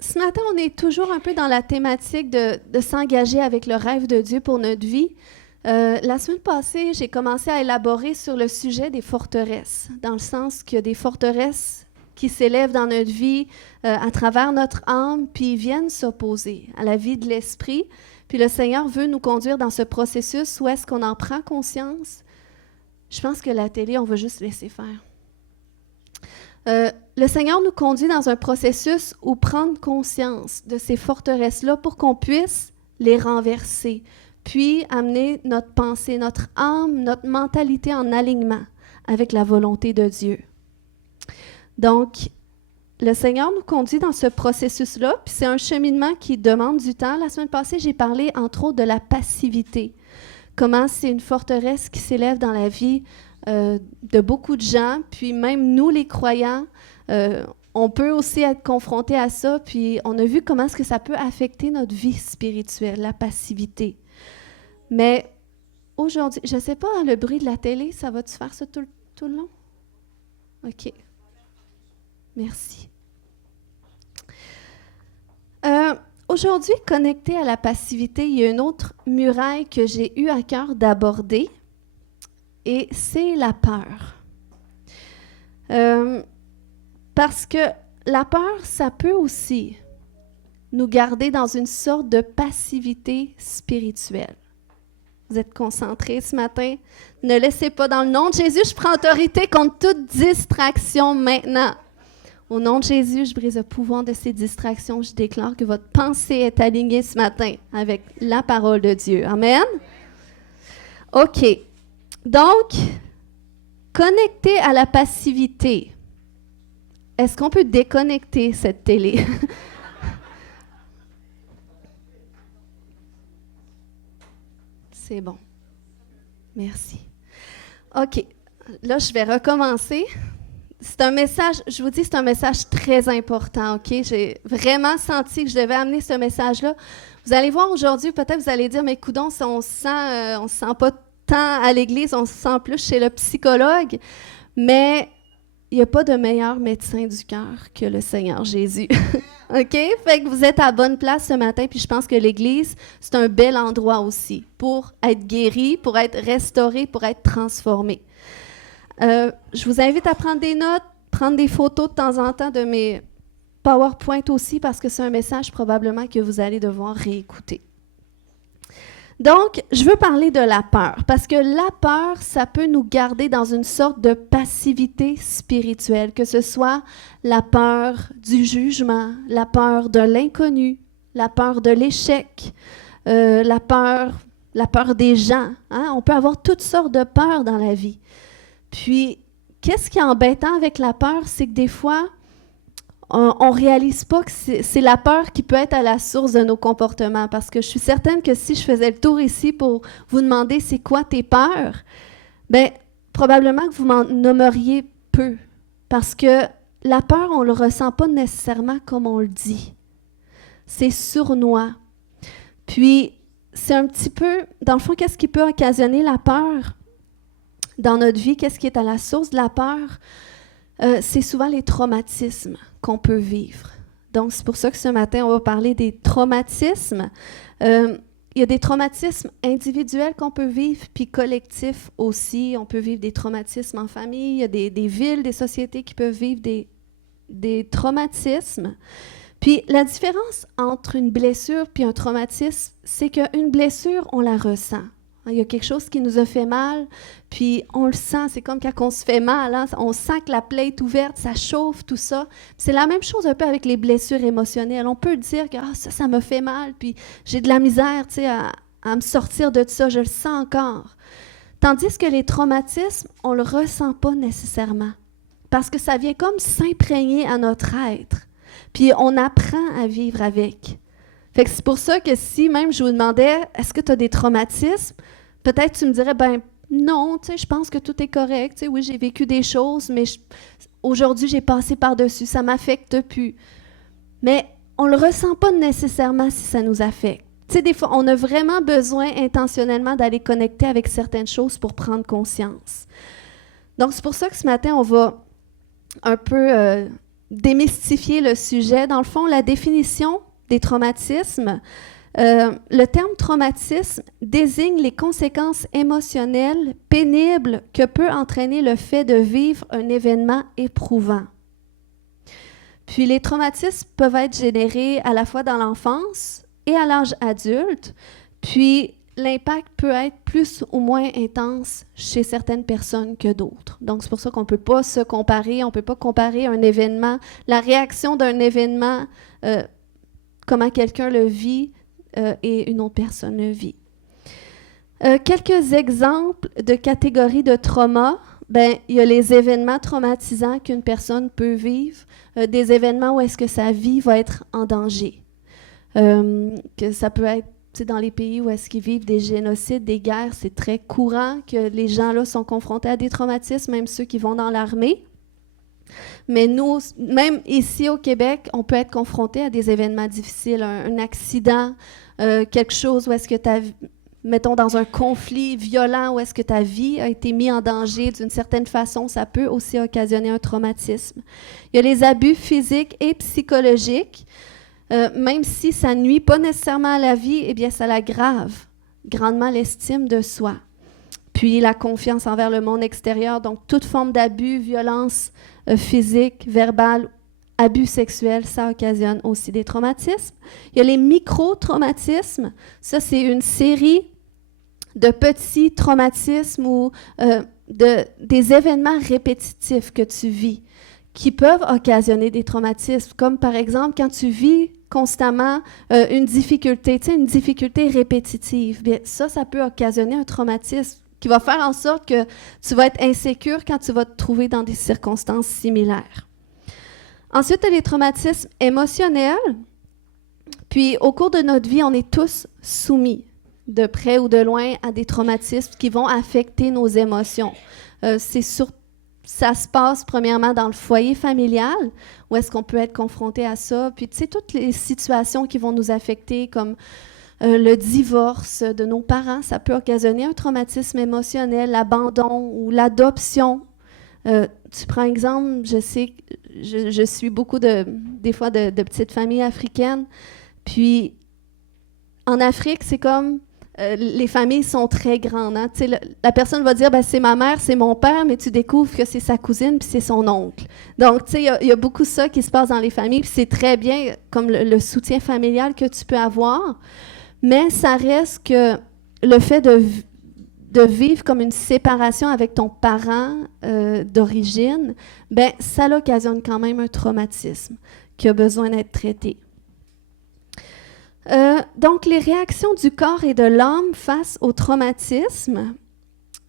Ce matin, on est toujours un peu dans la thématique de s'engager avec le rêve de Dieu pour notre vie. La semaine passée, j'ai commencé à élaborer sur le sujet des forteresses, dans le sens qu'il y a des forteresses qui s'élèvent dans notre vie à travers notre âme, puis viennent s'opposer à la vie de l'esprit. Puis le Seigneur veut nous conduire dans ce processus où est-ce qu'on en prend conscience. Je pense que la télé, on va juste laisser faire. Le Seigneur nous conduit dans un processus où prendre conscience de ces forteresses-là pour qu'on puisse les renverser, puis amener notre pensée, notre âme, notre mentalité en alignement avec la volonté de Dieu. Donc, le Seigneur nous conduit dans ce processus-là, puis c'est un cheminement qui demande du temps. La semaine passée, j'ai parlé entre autres de la passivité, comment c'est une forteresse qui s'élève dans la vie de beaucoup de gens, puis même nous, les croyants, on peut aussi être confrontés à ça, puis on a vu comment est-ce que ça peut affecter notre vie spirituelle, la passivité. Mais aujourd'hui, je ne sais pas, hein, le bruit de la télé, ça va-tu faire ça tout le long? OK. Merci. Aujourd'hui, connecté à la passivité, il y a une autre muraille que j'ai eu à cœur d'aborder, et c'est la peur. Parce que la peur, ça peut aussi nous garder dans une sorte de passivité spirituelle. Vous êtes concentrés ce matin? Ne laissez pas, dans le nom de Jésus, je prends autorité contre toute distraction maintenant. Au nom de Jésus, je brise le pouvoir de ces distractions. Je déclare que votre pensée est alignée ce matin avec la parole de Dieu. Amen? OK. Donc, connecté à la passivité, est-ce qu'on peut déconnecter cette télé? C'est bon. Merci. OK. Là, je vais recommencer. C'est un message, je vous dis, c'est un message très important, OK? J'ai vraiment senti que je devais amener ce message-là. Vous allez voir aujourd'hui, peut-être vous allez dire, mais coudonc, on se sent pas tant à l'église, on se sent plus chez le psychologue, mais il n'y a pas de meilleur médecin du cœur que le Seigneur Jésus. OK? Fait que vous êtes à la bonne place ce matin, puis je pense que l'Église, c'est un bel endroit aussi pour être guéri, pour être restauré, pour être transformé. Je vous invite à prendre des notes, prendre des photos de temps en temps de mes PowerPoint aussi, parce que c'est un message probablement que vous allez devoir réécouter. Donc, je veux parler de la peur, parce que la peur, ça peut nous garder dans une sorte de passivité spirituelle, que ce soit la peur du jugement, la peur de l'inconnu, la peur de l'échec, la peur des gens. Hein? On peut avoir toutes sortes de peurs dans la vie. Puis, qu'est-ce qui est embêtant avec la peur, c'est que des fois, on ne réalise pas que c'est la peur qui peut être à la source de nos comportements. Parce que je suis certaine que si je faisais le tour ici pour vous demander c'est quoi tes peurs, bien, probablement que vous m'en nommeriez peu. Parce que la peur, on ne le ressent pas nécessairement comme on le dit. C'est sournois. Puis, c'est un petit peu, dans le fond, qu'est-ce qui peut occasionner la peur dans notre vie? Qu'est-ce qui est à la source de la peur? C'est souvent les traumatismes qu'on peut vivre. Donc, c'est pour ça que ce matin, on va parler des traumatismes. Il y a des traumatismes individuels qu'on peut vivre, puis collectifs aussi. On peut vivre des traumatismes en famille. Il y a des villes, des sociétés qui peuvent vivre des traumatismes. Puis, la différence entre une blessure puis un traumatisme, c'est qu'une blessure, on la ressent. Il y a quelque chose qui nous a fait mal, puis on le sent. C'est comme quand on se fait mal, hein? On sent que la plaie est ouverte, ça chauffe, tout ça. C'est la même chose un peu avec les blessures émotionnelles. On peut dire que ça m'a fait mal, puis j'ai de la misère à me sortir de ça, je le sens encore. Tandis que les traumatismes, on ne le ressent pas nécessairement, parce que ça vient comme s'imprégner à notre être, puis on apprend à vivre avec. Fait que c'est pour ça que si même je vous demandais, est-ce que tu as des traumatismes? Peut-être tu me dirais, ben non, tu sais, je pense que tout est correct. Tu sais, oui, j'ai vécu des choses, mais aujourd'hui, j'ai passé par-dessus. Ça ne m'affecte plus. Mais on ne le ressent pas nécessairement si ça nous affecte. Tu sais, des fois, on a vraiment besoin intentionnellement d'aller connecter avec certaines choses pour prendre conscience. Donc, c'est pour ça que ce matin, on va un peu démystifier le sujet. Dans le fond, la définition des traumatismes, le terme traumatisme désigne les conséquences émotionnelles pénibles que peut entraîner le fait de vivre un événement éprouvant. Puis les traumatismes peuvent être générés à la fois dans l'enfance et à l'âge adulte, puis l'impact peut être plus ou moins intense chez certaines personnes que d'autres. Donc, c'est pour ça qu'on ne peut pas se comparer, on ne peut pas comparer un événement, la réaction d'un événement, comment quelqu'un le vit et une autre personne le vit. Quelques exemples de catégories de trauma. Bien, il y a les événements traumatisants qu'une personne peut vivre, des événements où est-ce que sa vie va être en danger. Que ça peut être dans les pays où est-ce qu'ils vivent des génocides, des guerres, c'est très courant que les gens là sont confrontés à des traumatismes, même ceux qui vont dans l'armée. Mais nous, même ici au Québec, on peut être confronté à des événements difficiles, un accident, quelque chose où est-ce que mettons dans un conflit violent, où est-ce que ta vie a été mise en danger d'une certaine façon, ça peut aussi occasionner un traumatisme. Il y a les abus physiques et psychologiques. Même si ça ne nuit pas nécessairement à la vie, eh bien, ça l'aggrave grandement l'estime de soi. Puis la confiance envers le monde extérieur, donc toute forme d'abus, violence physique, verbale, abus sexuels, ça occasionne aussi des traumatismes. Il y a les micro-traumatismes. Ça, c'est une série de petits traumatismes ou des événements répétitifs que tu vis qui peuvent occasionner des traumatismes, comme par exemple quand tu vis constamment une difficulté répétitive. Bien, ça peut occasionner un traumatisme qui va faire en sorte que tu vas être insécure quand tu vas te trouver dans des circonstances similaires. Ensuite, il y a les traumatismes émotionnels. Puis, au cours de notre vie, on est tous soumis, de près ou de loin, à des traumatismes qui vont affecter nos émotions. Ça se passe premièrement dans le foyer familial, où est-ce qu'on peut être confronté à ça. Puis, tu sais, toutes les situations qui vont nous affecter, comme le divorce de nos parents, ça peut occasionner un traumatisme émotionnel, l'abandon ou l'adoption. Tu prends exemple, je suis beaucoup des fois de petites familles africaines. Puis, en Afrique, c'est comme les familles sont très grandes. Hein? La personne va dire, ben, c'est ma mère, c'est mon père, mais tu découvres que c'est sa cousine puis c'est son oncle. Donc, tu sais, il y a beaucoup ça qui se passe dans les familles, puis c'est très bien comme le soutien familial que tu peux avoir, mais ça reste que le fait de vivre comme une séparation avec ton parent d'origine, ben, ça occasionne quand même un traumatisme qui a besoin d'être traité. Donc, les réactions du corps et de l'âme face au traumatisme.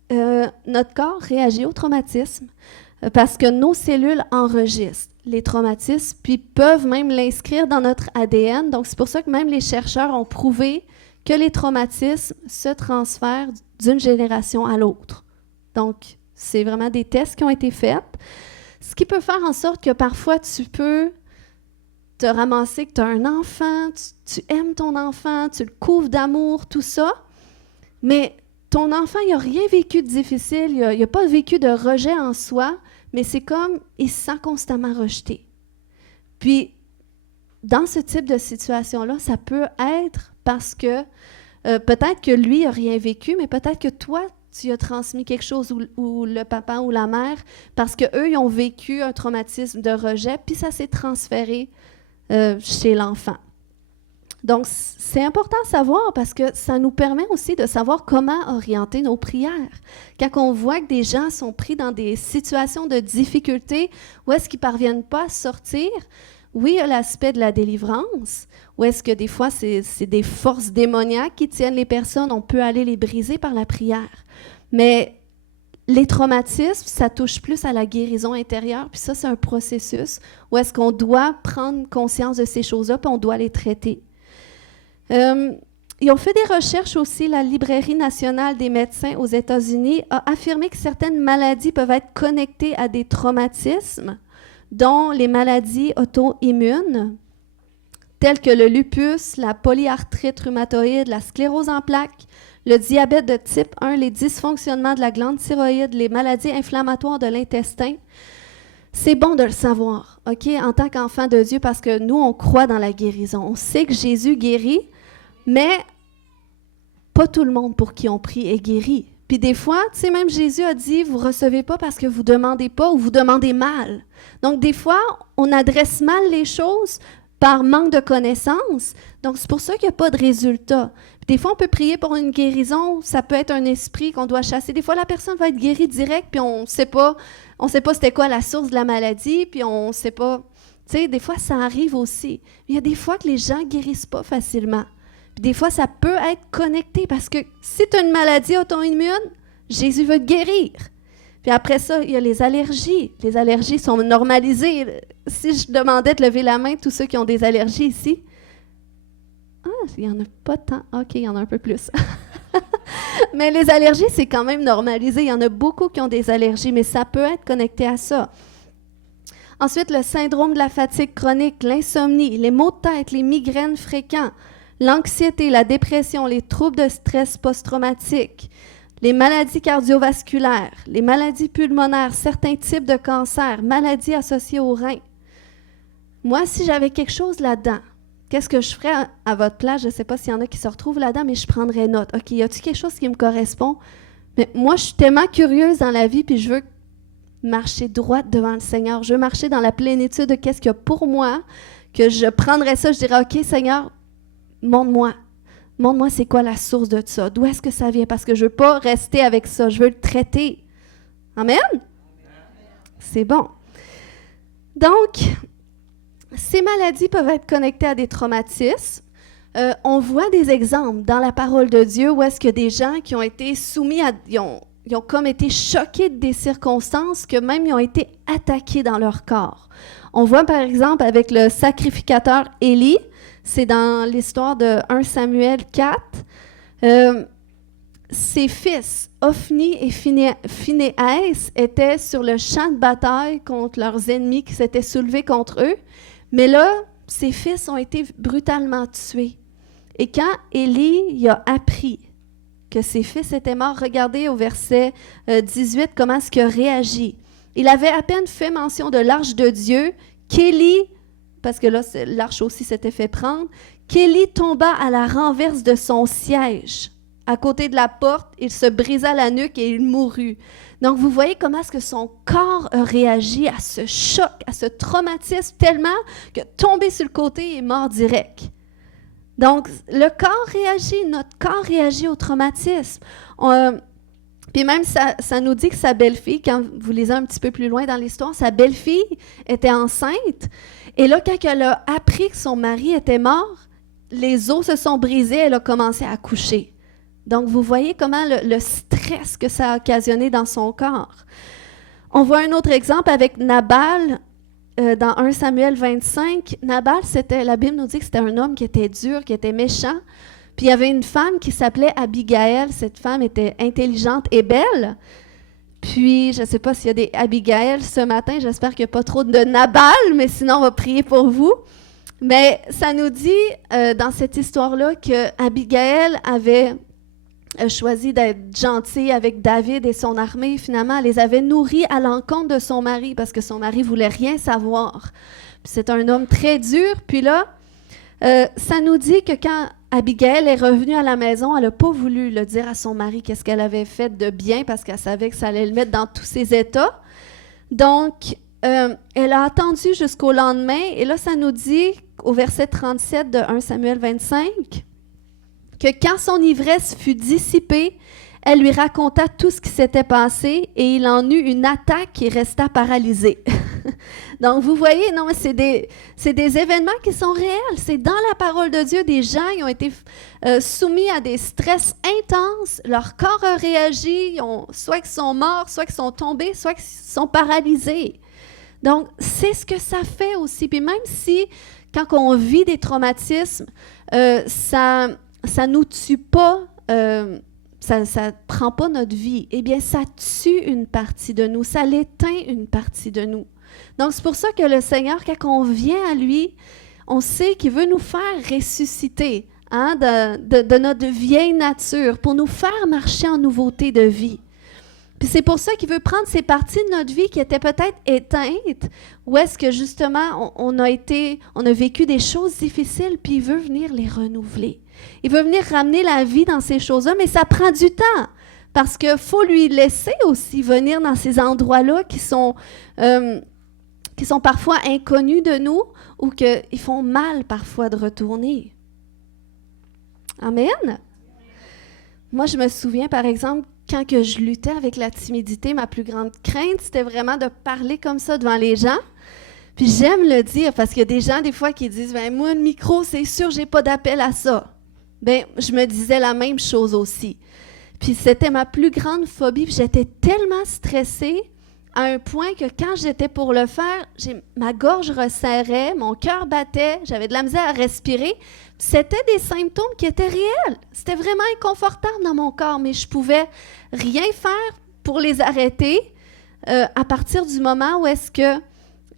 Notre corps réagit au traumatisme parce que nos cellules enregistrent les traumatismes, puis peuvent même l'inscrire dans notre ADN. Donc, c'est pour ça que même les chercheurs ont prouvé que les traumatismes se transfèrent d'une génération à l'autre. Donc, c'est vraiment des tests qui ont été faits, ce qui peut faire en sorte que parfois tu peux te ramasser que tu as un enfant, tu aimes ton enfant, tu le couvres d'amour, tout ça, mais ton enfant, il n'a rien vécu de difficile, il n'a pas vécu de rejet en soi, mais c'est comme, il se sent constamment rejeté. Puis, dans ce type de situation-là, ça peut être parce que peut-être que lui n'a rien vécu, mais peut-être que toi, tu as transmis quelque chose, ou le papa ou la mère, parce qu'eux, ils ont vécu un traumatisme de rejet, puis ça s'est transféré chez l'enfant. Donc, c'est important à savoir parce que ça nous permet aussi de savoir comment orienter nos prières. Quand on voit que des gens sont pris dans des situations de difficulté où est-ce qu'ils ne parviennent pas à sortir, oui, il y a l'aspect de la délivrance, où est-ce que des fois, c'est des forces démoniaques qui tiennent les personnes, on peut aller les briser par la prière. Mais les traumatismes, ça touche plus à la guérison intérieure, puis ça, c'est un processus où est-ce qu'on doit prendre conscience de ces choses-là, puis on doit les traiter. Ils ont fait des recherches aussi. La Librairie nationale des médecins aux États-Unis a affirmé que certaines maladies peuvent être connectées à des traumatismes, dont les maladies auto-immunes, telles que le lupus, la polyarthrite rhumatoïde, la sclérose en plaques, le diabète de type 1, les dysfonctionnements de la glande thyroïde, les maladies inflammatoires de l'intestin. C'est bon de le savoir, OK, en tant qu'enfant de Dieu, parce que nous, on croit dans la guérison. On sait que Jésus guérit, mais pas tout le monde pour qui on prie est guéri. Puis des fois, tu sais, même Jésus a dit, vous ne recevez pas parce que vous ne demandez pas ou vous demandez mal. Donc des fois, on adresse mal les choses par manque de connaissance. Donc c'est pour ça qu'il n'y a pas de résultat. Puis des fois, on peut prier pour une guérison, ça peut être un esprit qu'on doit chasser. Des fois, la personne va être guérie direct, puis on ne sait pas c'était quoi la source de la maladie, puis on ne sait pas. Tu sais, des fois, ça arrive aussi. Il y a des fois que les gens ne guérissent pas facilement. Puis des fois, ça peut être connecté parce que si tu as une maladie auto-immune, Jésus veut te guérir. Puis après ça, il y a les allergies. Les allergies sont normalisées. Si je demandais de lever la main, tous ceux qui ont des allergies ici, il n'y en a pas tant. OK, il y en a un peu plus. Mais les allergies, c'est quand même normalisé. Il y en a beaucoup qui ont des allergies, mais ça peut être connecté à ça. Ensuite, le syndrome de la fatigue chronique, l'insomnie, les maux de tête, les migraines fréquents, l'anxiété, la dépression, les troubles de stress post-traumatique, les maladies cardiovasculaires, les maladies pulmonaires, certains types de cancers, maladies associées aux reins. Moi, si j'avais quelque chose là-dedans, qu'est-ce que je ferais à votre place? Je ne sais pas s'il y en a qui se retrouvent là-dedans, mais je prendrais note. OK, y a-t-il quelque chose qui me correspond? Mais moi, je suis tellement curieuse dans la vie, puis je veux marcher droite devant le Seigneur. Je veux marcher dans la plénitude de qu'est-ce qu'il y a pour moi, que je prendrais ça, je dirais, OK, Seigneur, montre-moi. Montre-moi c'est quoi la source de ça. D'où est-ce que ça vient? Parce que je ne veux pas rester avec ça. Je veux le traiter. Amen? C'est bon. Donc, ces maladies peuvent être connectées à des traumatismes. On voit des exemples dans la parole de Dieu où est-ce que des gens qui ont été soumis à... Ils ont comme été choqués de des circonstances que même ils ont été attaqués dans leur corps. On voit par exemple avec le sacrificateur Élie, c'est dans l'histoire de 1 Samuel 4, ses fils, Ophni et Phinéas, étaient sur le champ de bataille contre leurs ennemis qui s'étaient soulevés contre eux. Mais là, ses fils ont été brutalement tués. Et quand Élie il a appris que ses fils étaient morts, regardez au verset 18 comment est-ce qu'il a réagi. Il avait à peine fait mention de l'arche de Dieu qu'Élie, parce que là, l'arche aussi s'était fait prendre, qu'Élie tomba à la renverse de son siège. À côté de la porte, il se brisa la nuque et il mourut. Donc, vous voyez comment est-ce que son corps a réagi à ce choc, à ce traumatisme, tellement que tombé sur le côté, il est mort direct. Donc, le corps réagit, notre corps réagit au traumatisme. Puis même, ça nous dit que sa belle-fille, quand vous lisez un petit peu plus loin dans l'histoire, sa belle-fille était enceinte. Et là, quand elle a appris que son mari était mort, les os se sont brisés, elle a commencé à accoucher. Donc, vous voyez comment le stress que ça a occasionné dans son corps. On voit un autre exemple avec Nabal, dans 1 Samuel 25. Nabal, la Bible nous dit que c'était un homme qui était dur, qui était méchant. Puis il y avait une femme qui s'appelait Abigail. Cette femme était intelligente et belle. Puis, je ne sais pas s'il y a des Abigail ce matin. J'espère qu'il n'y a pas trop de Nabal, mais sinon, on va prier pour vous. Mais ça nous dit, dans cette histoire-là, qu'Abigail avait choisi d'être gentille avec David et son armée. Finalement, elle les avait nourris à l'encontre de son mari parce que son mari ne voulait rien savoir. Puis c'est un homme très dur. Puis là, ça nous dit que quand Abigail est revenue à la maison, elle n'a pas voulu le dire à son mari qu'est-ce qu'elle avait fait de bien parce qu'elle savait que ça allait le mettre dans tous ses états. Donc, elle a attendu jusqu'au lendemain. Et là, ça nous dit, au verset 37 de 1 Samuel 25, que quand son ivresse fut dissipée, elle lui raconta tout ce qui s'était passé et il en eut une attaque qui resta paralysé. Donc, vous voyez, non, c'est des événements qui sont réels. C'est dans la parole de Dieu, des gens qui ont été soumis à des stress intenses. Leur corps a réagi, soit qu'ils sont morts, soit qu'ils sont tombés, soit qu'ils sont paralysés. Donc, c'est ce que ça fait aussi. Puis même si, quand on vit des traumatismes, ça nous tue pas, ça ne prend pas notre vie, eh bien, ça tue une partie de nous, ça l'éteint une partie de nous. Donc, c'est pour ça que le Seigneur, quand on vient à lui, on sait qu'il veut nous faire ressusciter de notre vieille nature pour nous faire marcher en nouveauté de vie. Puis c'est pour ça qu'il veut prendre ces parties de notre vie qui étaient peut-être éteintes, où est-ce que justement on a vécu des choses difficiles, puis il veut venir les renouveler. Il veut venir ramener la vie dans ces choses-là, mais ça prend du temps, parce qu'il faut lui laisser aussi venir dans ces endroits-là qui sont parfois inconnus de nous, ou qu'ils font mal parfois de retourner. Amen? Moi, je me souviens, par exemple, quand que je luttais avec la timidité, ma plus grande crainte, c'était vraiment de parler comme ça devant les gens. Puis j'aime le dire, parce qu'il y a des gens, des fois, qui disent « Ben moi, le micro, c'est sûr, j'ai pas d'appel à ça. » Ben, je me disais la même chose aussi. Puis c'était ma plus grande phobie, puis j'étais tellement stressée à un point que quand j'étais pour le faire, ma gorge resserrait, mon cœur battait, j'avais de la misère à respirer. C'était des symptômes qui étaient réels. C'était vraiment inconfortable dans mon corps, mais je pouvais rien faire pour les arrêter à partir du moment où est-ce que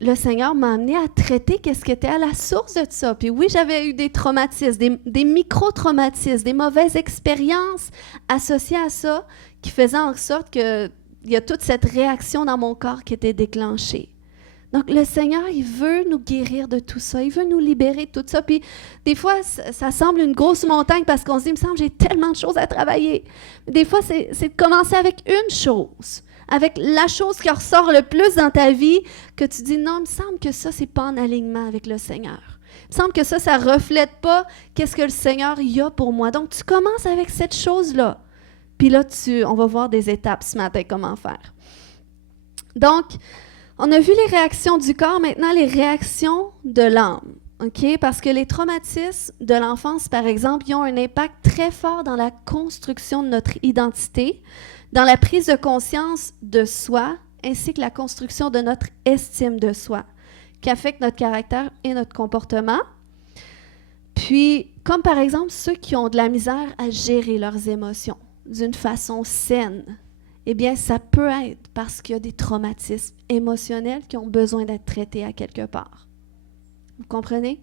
le Seigneur m'a amené à traiter qu'est-ce qui était à la source de ça. Puis oui, j'avais eu des traumatismes, des micro-traumatismes, des mauvaises expériences associées à ça qui faisaient en sorte qu'il y a toute cette réaction dans mon corps qui était déclenchée. Donc, le Seigneur, il veut nous guérir de tout ça. Il veut nous libérer de tout ça. Puis, des fois, ça semble une grosse montagne parce qu'on se dit, il me semble, j'ai tellement de choses à travailler. Des fois, c'est de commencer avec une chose, avec la chose qui ressort le plus dans ta vie, que tu dis, non, il me semble que ça, c'est pas en alignement avec le Seigneur. Il me semble que ça reflète pas qu'est-ce que le Seigneur y a pour moi. Donc, tu commences avec cette chose-là. Puis là, on va voir des étapes ce matin, comment faire. Donc, on a vu les réactions du corps, maintenant les réactions de l'âme, OK? Parce que les traumatismes de l'enfance, par exemple, ils ont un impact très fort dans la construction de notre identité, dans la prise de conscience de soi, ainsi que la construction de notre estime de soi, qui affecte notre caractère et notre comportement. Puis, comme par exemple ceux qui ont de la misère à gérer leurs émotions d'une façon saine, eh bien, ça peut être parce qu'il y a des traumatismes émotionnels qui ont besoin d'être traités à quelque part. Vous comprenez?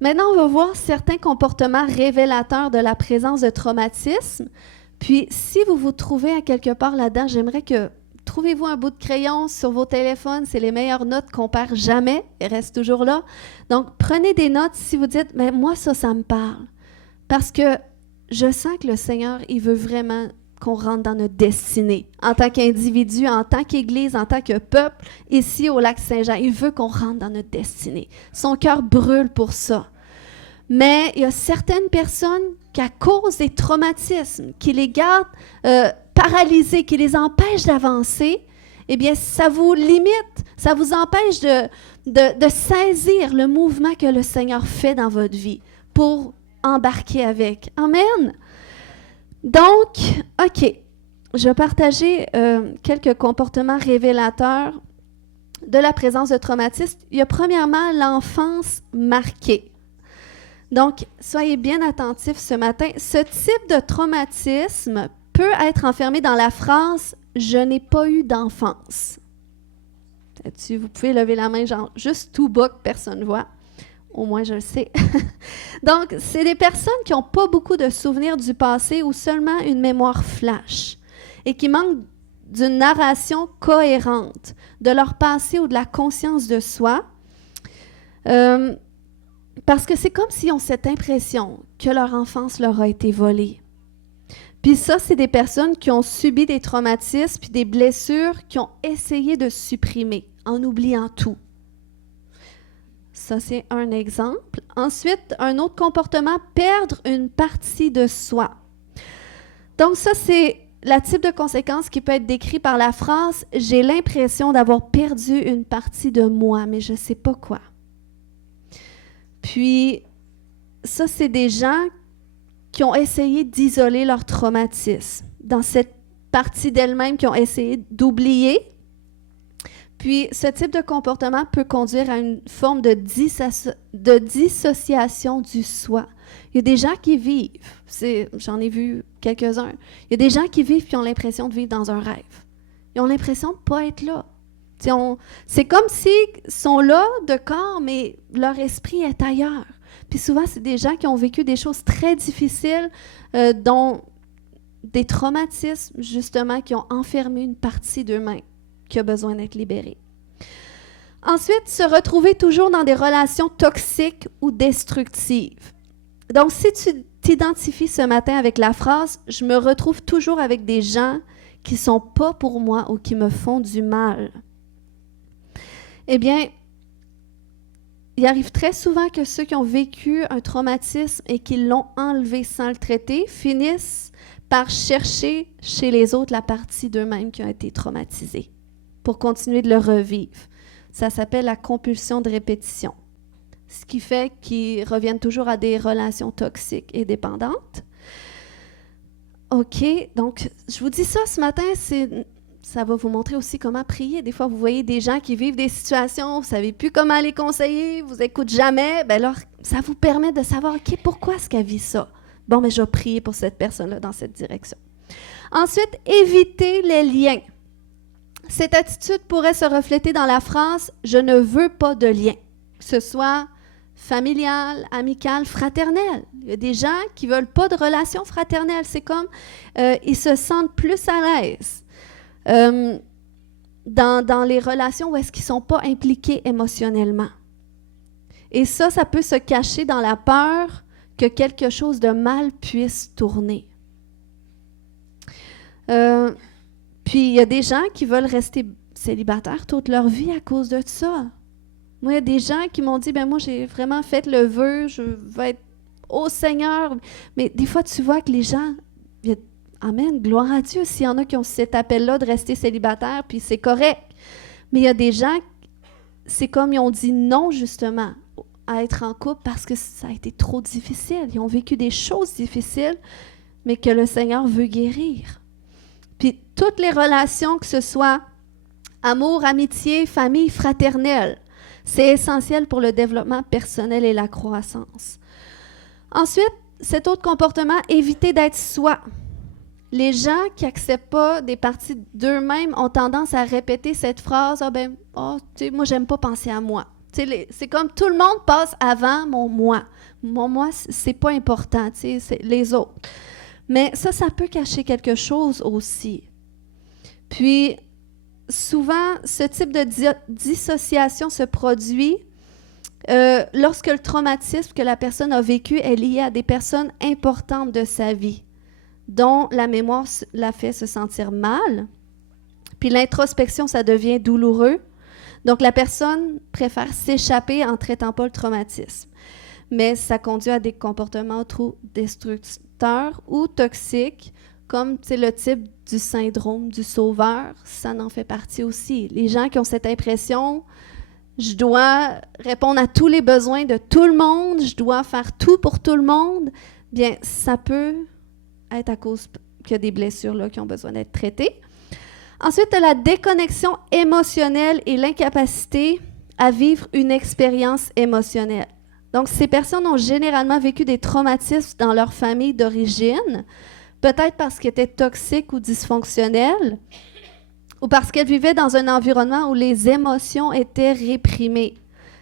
Maintenant, on va voir certains comportements révélateurs de la présence de traumatisme. Puis, si vous vous trouvez à quelque part là-dedans, j'aimerais que trouvez-vous un bout de crayon sur vos téléphones. C'est les meilleures notes qu'on perd jamais. Elles restent toujours là. Donc, prenez des notes si vous dites « Mais moi, ça me parle. » Parce que je sens que le Seigneur, il veut vraiment qu'on rentre dans notre destinée. En tant qu'individu, en tant qu'Église, en tant que peuple, ici au Lac-Saint-Jean, il veut qu'on rentre dans notre destinée. Son cœur brûle pour ça. Mais il y a certaines personnes qui, à cause des traumatismes, qui les gardent paralysés, qui les empêchent d'avancer, eh bien, ça vous limite, ça vous empêche de saisir le mouvement que le Seigneur fait dans votre vie pour embarquer avec. Amen! Donc, OK, je vais partager quelques comportements révélateurs de la présence de traumatisme. Il y a premièrement l'enfance marquée. Donc, soyez bien attentifs ce matin. Ce type de traumatisme peut être enfermé dans la phrase « Je n'ai pas eu d'enfance ». Vous pouvez lever la main, genre juste tout bas que personne ne voit. Au moins, je le sais. Donc, c'est des personnes qui n'ont pas beaucoup de souvenirs du passé ou seulement une mémoire flash et qui manquent d'une narration cohérente de leur passé ou de la conscience de soi. Parce que c'est comme s'ils ont cette impression que leur enfance leur a été volée. Puis ça, c'est des personnes qui ont subi des traumatismes puis des blessures qui ont essayé de supprimer en oubliant tout. Ça, c'est un exemple. Ensuite, un autre comportement, perdre une partie de soi. Donc ça, c'est le type de conséquence qui peut être décrit par la phrase « J'ai l'impression d'avoir perdu une partie de moi, mais je ne sais pas quoi ». Puis, ça, c'est des gens qui ont essayé d'isoler leur traumatisme dans cette partie d'elles-mêmes qui ont essayé d'oublier. Puis, ce type de comportement peut conduire à une forme de dissociation du soi. Il y a des gens qui vivent, j'en ai vu quelques-uns, il y a des gens qui vivent et ont l'impression de vivre dans un rêve. Ils ont l'impression de ne pas être là. C'est comme s'ils sont là de corps, mais leur esprit est ailleurs. Puis souvent, c'est des gens qui ont vécu des choses très difficiles dont des traumatismes, justement, qui ont enfermé une partie d'eux-mêmes qui a besoin d'être libérée. Ensuite, se retrouver toujours dans des relations toxiques ou destructives. Donc, si tu t'identifies ce matin avec la phrase « Je me retrouve toujours avec des gens qui ne sont pas pour moi ou qui me font du mal », eh bien, il arrive très souvent que ceux qui ont vécu un traumatisme et qui l'ont enlevé sans le traiter finissent par chercher chez les autres la partie d'eux-mêmes qui ont été traumatisés pour continuer de le revivre. Ça s'appelle la compulsion de répétition, ce qui fait qu'ils reviennent toujours à des relations toxiques et dépendantes. OK, donc je vous dis ça ce matin, ça va vous montrer aussi comment prier. Des fois, vous voyez des gens qui vivent des situations, vous ne savez plus comment les conseiller, vous n'écoutez jamais. Bien alors, ça vous permet de savoir, OK, pourquoi est-ce qu'elle vit ça? Bon, mais je vais prier pour cette personne-là dans cette direction. Ensuite, éviter les liens. Cette attitude pourrait se refléter dans la phrase « Je ne veux pas de lien », que ce soit familial, amical, fraternel. Il y a des gens qui ne veulent pas de relation fraternelle. C'est comme ils se sentent plus à l'aise dans les relations où est-ce qu'ils ne sont pas impliqués émotionnellement. Et ça peut se cacher dans la peur que quelque chose de mal puisse tourner. Puis, il y a des gens qui veulent rester célibataires toute leur vie à cause de ça. Moi, il y a des gens qui m'ont dit, ben moi, j'ai vraiment fait le vœu, je veux être au Seigneur. Mais des fois, tu vois que les gens, amen, gloire à Dieu, s'il y en a qui ont cet appel-là de rester célibataire, puis c'est correct. Mais il y a des gens, c'est comme ils ont dit non, justement, à être en couple parce que ça a été trop difficile. Ils ont vécu des choses difficiles, mais que le Seigneur veut guérir. Puis toutes les relations, que ce soit amour, amitié, famille, fraternelle, c'est essentiel pour le développement personnel et la croissance. Ensuite, cet autre comportement, éviter d'être soi. Les gens qui n'acceptent pas des parties d'eux-mêmes ont tendance à répéter cette phrase « Ah ben, tu sais, moi, j'aime pas penser à moi. » C'est comme tout le monde passe avant mon moi. Mon moi, c'est pas important, c'est les autres. Mais ça peut cacher quelque chose aussi. Puis, souvent, ce type de dissociation se produit lorsque le traumatisme que la personne a vécu est lié à des personnes importantes de sa vie, dont la mémoire la fait se sentir mal. Puis l'introspection, ça devient douloureux. Donc, la personne préfère s'échapper en ne traitant pas le traumatisme. Mais ça conduit à des comportements trop destructeurs ou toxiques, comme le type du syndrome du sauveur, ça en fait partie aussi. Les gens qui ont cette impression, je dois répondre à tous les besoins de tout le monde, je dois faire tout pour tout le monde, bien, ça peut être à cause qu'il y a des blessures là, qui ont besoin d'être traitées. Ensuite, la déconnexion émotionnelle et l'incapacité à vivre une expérience émotionnelle. Donc, ces personnes ont généralement vécu des traumatismes dans leur famille d'origine, peut-être parce qu'elles étaient toxiques ou dysfonctionnelles, ou parce qu'elles vivaient dans un environnement où les émotions étaient réprimées.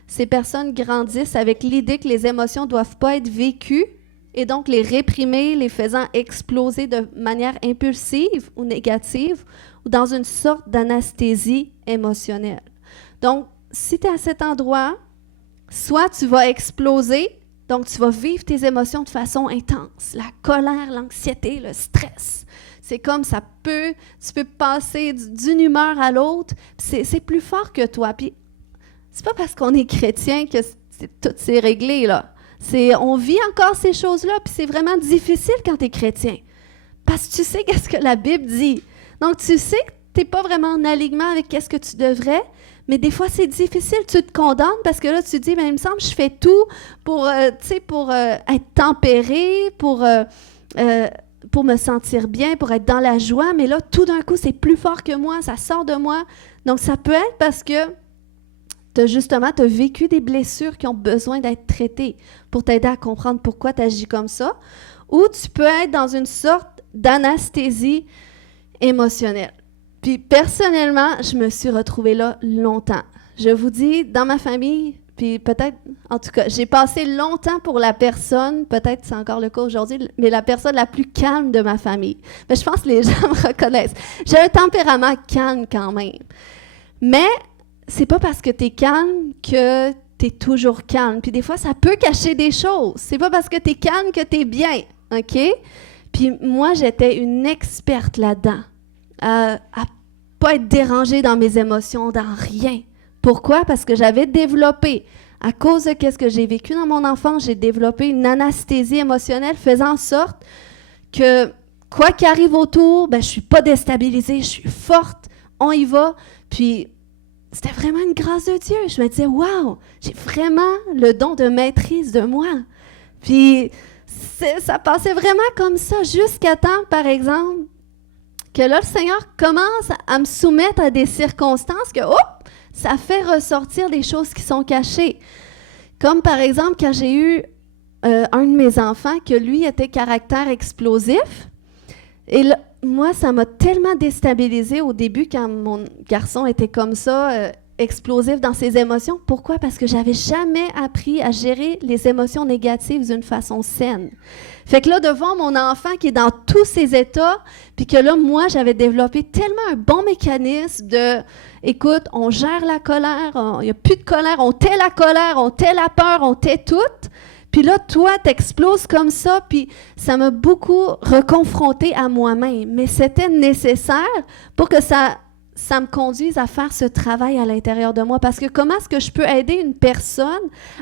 Ces personnes grandissent avec l'idée que les émotions ne doivent pas être vécues, et donc les réprimer, les faisant exploser de manière impulsive ou négative, ou dans une sorte d'anesthésie émotionnelle. Donc, si tu es à cet endroit, soit tu vas exploser, donc tu vas vivre tes émotions de façon intense, la colère, l'anxiété, le stress. C'est comme tu peux passer d'une humeur à l'autre, c'est plus fort que toi. Puis, c'est pas parce qu'on est chrétien que tout c'est réglé, là. On vit encore ces choses-là, puis c'est vraiment difficile quand tu es chrétien. Parce que tu sais qu'est-ce que la Bible dit. Donc, tu sais que tu n'es pas vraiment en alignement avec qu'est-ce que tu devrais, mais des fois, c'est difficile. Tu te condamnes parce que là, tu te dis, il me semble que je fais tout pour être tempéré, pour me sentir bien, pour être dans la joie, mais là, tout d'un coup, c'est plus fort que moi, ça sort de moi. Donc, ça peut être parce que tu as vécu des blessures qui ont besoin d'être traitées pour t'aider à comprendre pourquoi tu agis comme ça. Ou tu peux être dans une sorte d'anesthésie émotionnelle. Puis personnellement, je me suis retrouvée là longtemps. Je vous dis, dans ma famille, Puis peut-être, en tout cas, j'ai passé longtemps pour la personne, peut-être c'est encore le cas aujourd'hui, mais la personne la plus calme de ma famille. Mais je pense que les gens me reconnaissent. J'ai un tempérament calme quand même. Mais c'est pas parce que tu es calme que tu es toujours calme. Puis des fois, ça peut cacher des choses. C'est pas parce que tu es calme que tu es bien, OK? Puis moi, j'étais une experte là-dedans, à pas être dérangée dans mes émotions, dans rien. Pourquoi? Parce que j'avais développé, à cause de ce que j'ai vécu dans mon enfance, j'ai développé une anesthésie émotionnelle faisant en sorte que, quoi qu'il arrive autour, ben, je ne suis pas déstabilisée, je suis forte, on y va. Puis, c'était vraiment une grâce de Dieu. Je me disais, waouh, j'ai vraiment le don de maîtrise de moi. Puis, ça passait vraiment comme ça, jusqu'à temps, par exemple, que là, le Seigneur commence à me soumettre à des circonstances que, ça fait ressortir des choses qui sont cachées. Comme par exemple, quand j'ai eu un de mes enfants, que lui était caractère explosif. Et là, moi, ça m'a tellement déstabilisée au début quand mon garçon était comme ça, explosif dans ses émotions. Pourquoi? Parce que j'avais jamais appris à gérer les émotions négatives d'une façon saine. Fait que là, devant mon enfant qui est dans tous ses états, puis que là, moi, j'avais développé tellement un bon mécanisme de, écoute, on gère la colère, il n'y a plus de colère, on tait la colère, on tait la peur, on tait tout. Puis là, toi, t'exploses comme ça, puis ça m'a beaucoup reconfrontée à moi-même. Mais c'était nécessaire pour que ça me conduise à faire ce travail à l'intérieur de moi. Parce que comment est-ce que je peux aider une personne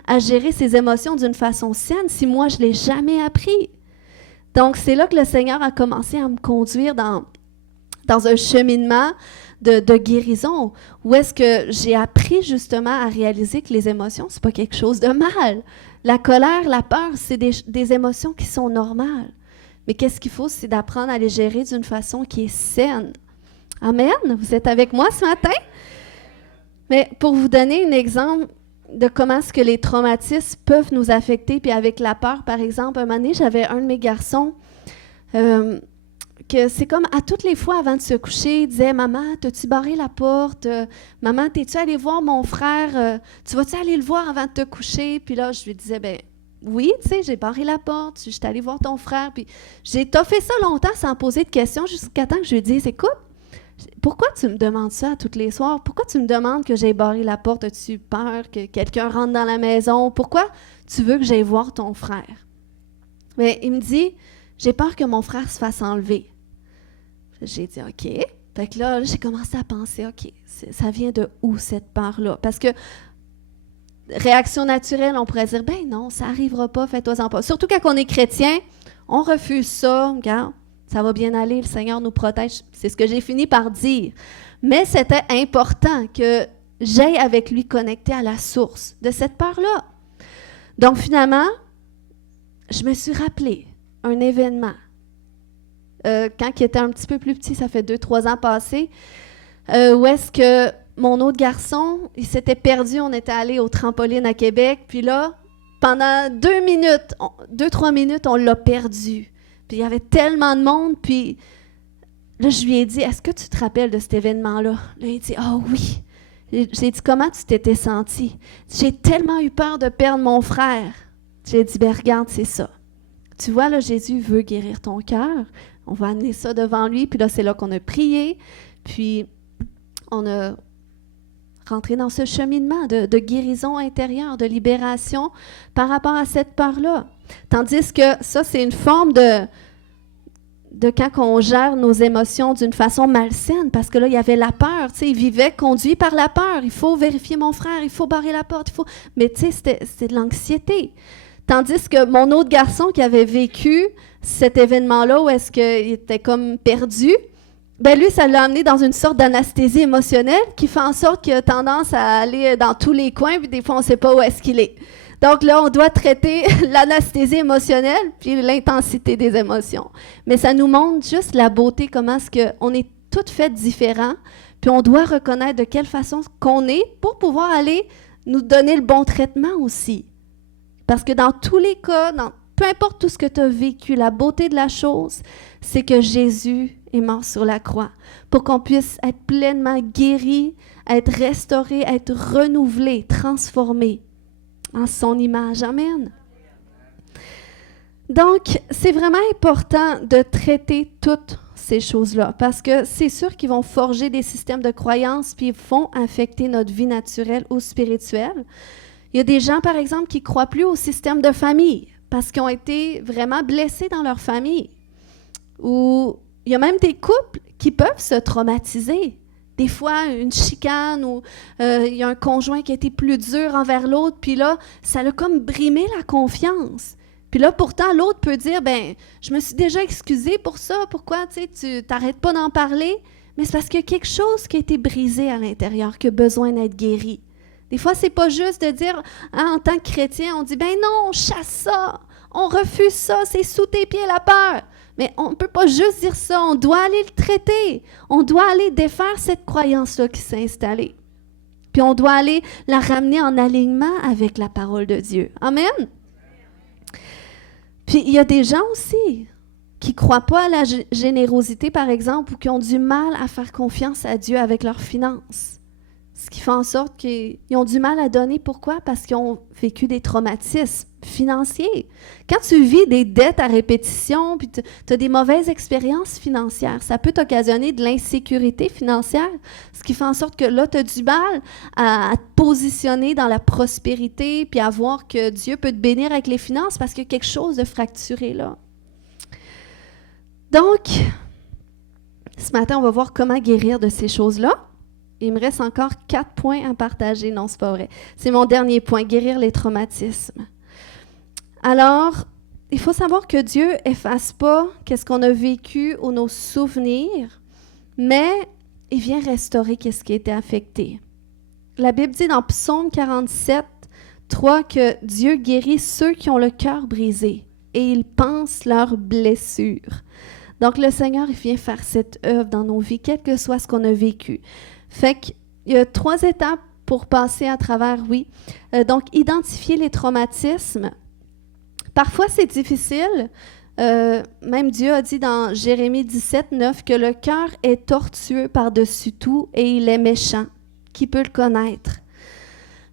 à gérer ses émotions d'une façon saine si moi, je ne l'ai jamais appris? Donc, c'est là que le Seigneur a commencé à me conduire dans un cheminement de guérison, où est-ce que j'ai appris justement à réaliser que les émotions, ce n'est pas quelque chose de mal. La colère, la peur, c'est des émotions qui sont normales. Mais qu'est-ce qu'il faut, c'est d'apprendre à les gérer d'une façon qui est saine. Amen. Vous êtes avec moi ce matin? Mais pour vous donner un exemple de comment est-ce que les traumatismes peuvent nous affecter, puis avec la peur, par exemple, un moment donné, j'avais un de mes garçons que c'est comme à toutes les fois avant de se coucher, il disait « Maman, t'as-tu barré la porte? Maman, t'es-tu allée voir mon frère? Tu vas-tu aller le voir avant de te coucher? » Puis là, je lui disais « Ben oui, tu sais, j'ai barré la porte, je suis allée voir ton frère. » Puis j'ai toffé ça longtemps sans poser de questions jusqu'à temps que je lui dise « Écoute, pourquoi tu me demandes ça tous les soirs? Pourquoi tu me demandes que j'ai barré la porte? As-tu peur que quelqu'un rentre dans la maison? Pourquoi tu veux que j'aille voir ton frère? » Mais il me dit « J'ai peur que mon frère se fasse enlever. » J'ai dit « OK. » Fait que là, j'ai commencé à penser « OK, ça vient de où cette peur-là? » Parce que réaction naturelle, on pourrait dire « Ben non, ça n'arrivera pas, fais-toi-en pas. » Surtout quand on est chrétien, on refuse ça, regarde. Ça va bien aller, le Seigneur nous protège. C'est ce que j'ai fini par dire. Mais c'était important que j'aille avec lui connecter à la source de cette peur-là. Donc finalement, je me suis rappelé un événement. Quand il était un petit peu plus petit, ça fait 2-3 ans passés, où est-ce que mon autre garçon, il s'était perdu, on était allé au trampoline à Québec, puis là, pendant 2-3 minutes, on l'a perdu. Puis il y avait tellement de monde, puis là, je lui ai dit, est-ce que tu te rappelles de cet événement-là? Là, il dit, ah oui. J'ai dit, comment tu t'étais senti? J'ai tellement eu peur de perdre mon frère. J'ai dit, ben regarde, c'est ça. Tu vois, là, Jésus veut guérir ton cœur. On va amener ça devant lui, puis là, c'est là qu'on a prié, puis on a rentré dans ce cheminement de guérison intérieure, de libération par rapport à cette peur-là. Tandis que ça, c'est une forme de quand on gère nos émotions d'une façon malsaine, parce que là, il y avait la peur, tu sais, il vivait conduit par la peur. Il faut vérifier mon frère, il faut barrer la porte, il faut... Mais tu sais, c'était de l'anxiété. Tandis que mon autre garçon qui avait vécu cet événement-là où est-ce qu'il était comme perdu, ben lui, ça l'a amené dans une sorte d'anesthésie émotionnelle qui fait en sorte qu'il a tendance à aller dans tous les coins, puis des fois, on ne sait pas où est-ce qu'il est. Donc là, on doit traiter l'anesthésie émotionnelle puis l'intensité des émotions. Mais ça nous montre juste la beauté, comment est-ce qu'on est toutes faites différents, puis on doit reconnaître de quelle façon qu'on est pour pouvoir aller nous donner le bon traitement aussi. Parce que dans tous les cas, peu importe tout ce que tu as vécu, la beauté de la chose, c'est que Jésus est mort sur la croix pour qu'on puisse être pleinement guéri, être restauré, être renouvelé, transformé. en son image. Amen. Donc, c'est vraiment important de traiter toutes ces choses-là, parce que c'est sûr qu'ils vont forger des systèmes de croyances, puis ils vont affecter notre vie naturelle ou spirituelle. Il y a des gens, par exemple, qui ne croient plus au système de famille, parce qu'ils ont été vraiment blessés dans leur famille. Ou il y a même des couples qui peuvent se traumatiser. Des fois, une chicane ou il y a un conjoint qui a été plus dur envers l'autre, puis là, ça l'a comme brimé la confiance. Puis là, pourtant, l'autre peut dire, ben, je me suis déjà excusée pour ça, pourquoi, tu t'arrêtes pas d'en parler? Mais c'est parce qu'il y a quelque chose qui a été brisé à l'intérieur, qui a besoin d'être guéri. Des fois, c'est pas juste de dire, en tant que chrétien, on dit, ben non, on chasse ça, on refuse ça, c'est sous tes pieds la peur. Mais on ne peut pas juste dire ça, on doit aller le traiter. On doit aller défaire cette croyance-là qui s'est installée. Puis on doit aller la ramener en alignement avec la parole de Dieu. Amen. Puis il y a des gens aussi qui ne croient pas à la générosité, par exemple, ou qui ont du mal à faire confiance à Dieu avec leurs finances. Ce qui fait en sorte qu'ils ont du mal à donner. Pourquoi? Parce qu'ils ont vécu des traumatismes financiers. Quand tu vis des dettes à répétition, puis tu as des mauvaises expériences financières, ça peut t'occasionner de l'insécurité financière, ce qui fait en sorte que là, tu as du mal à te positionner dans la prospérité, puis à voir que Dieu peut te bénir avec les finances parce qu'il y a quelque chose de fracturé là. Donc, ce matin, on va voir comment guérir de ces choses-là. Il me reste encore 4 points à partager. Non, c'est pas vrai. C'est mon dernier point, guérir les traumatismes. Alors, il faut savoir que Dieu efface pas qu'est-ce qu'on a vécu ou nos souvenirs, mais il vient restaurer qu'est-ce qui a été affecté. La Bible dit dans Psaume 47, 3 que Dieu guérit ceux qui ont le cœur brisé et il pense leurs blessures. Donc, le Seigneur il vient faire cette œuvre dans nos vies, quel que soit ce qu'on a vécu. Fait qu'il y a 3 étapes pour passer à travers, oui. Donc, identifier les traumatismes. Parfois, c'est difficile. Même Dieu a dit dans Jérémie 17, 9 que le cœur est tortueux par-dessus tout et il est méchant. Qui peut le connaître?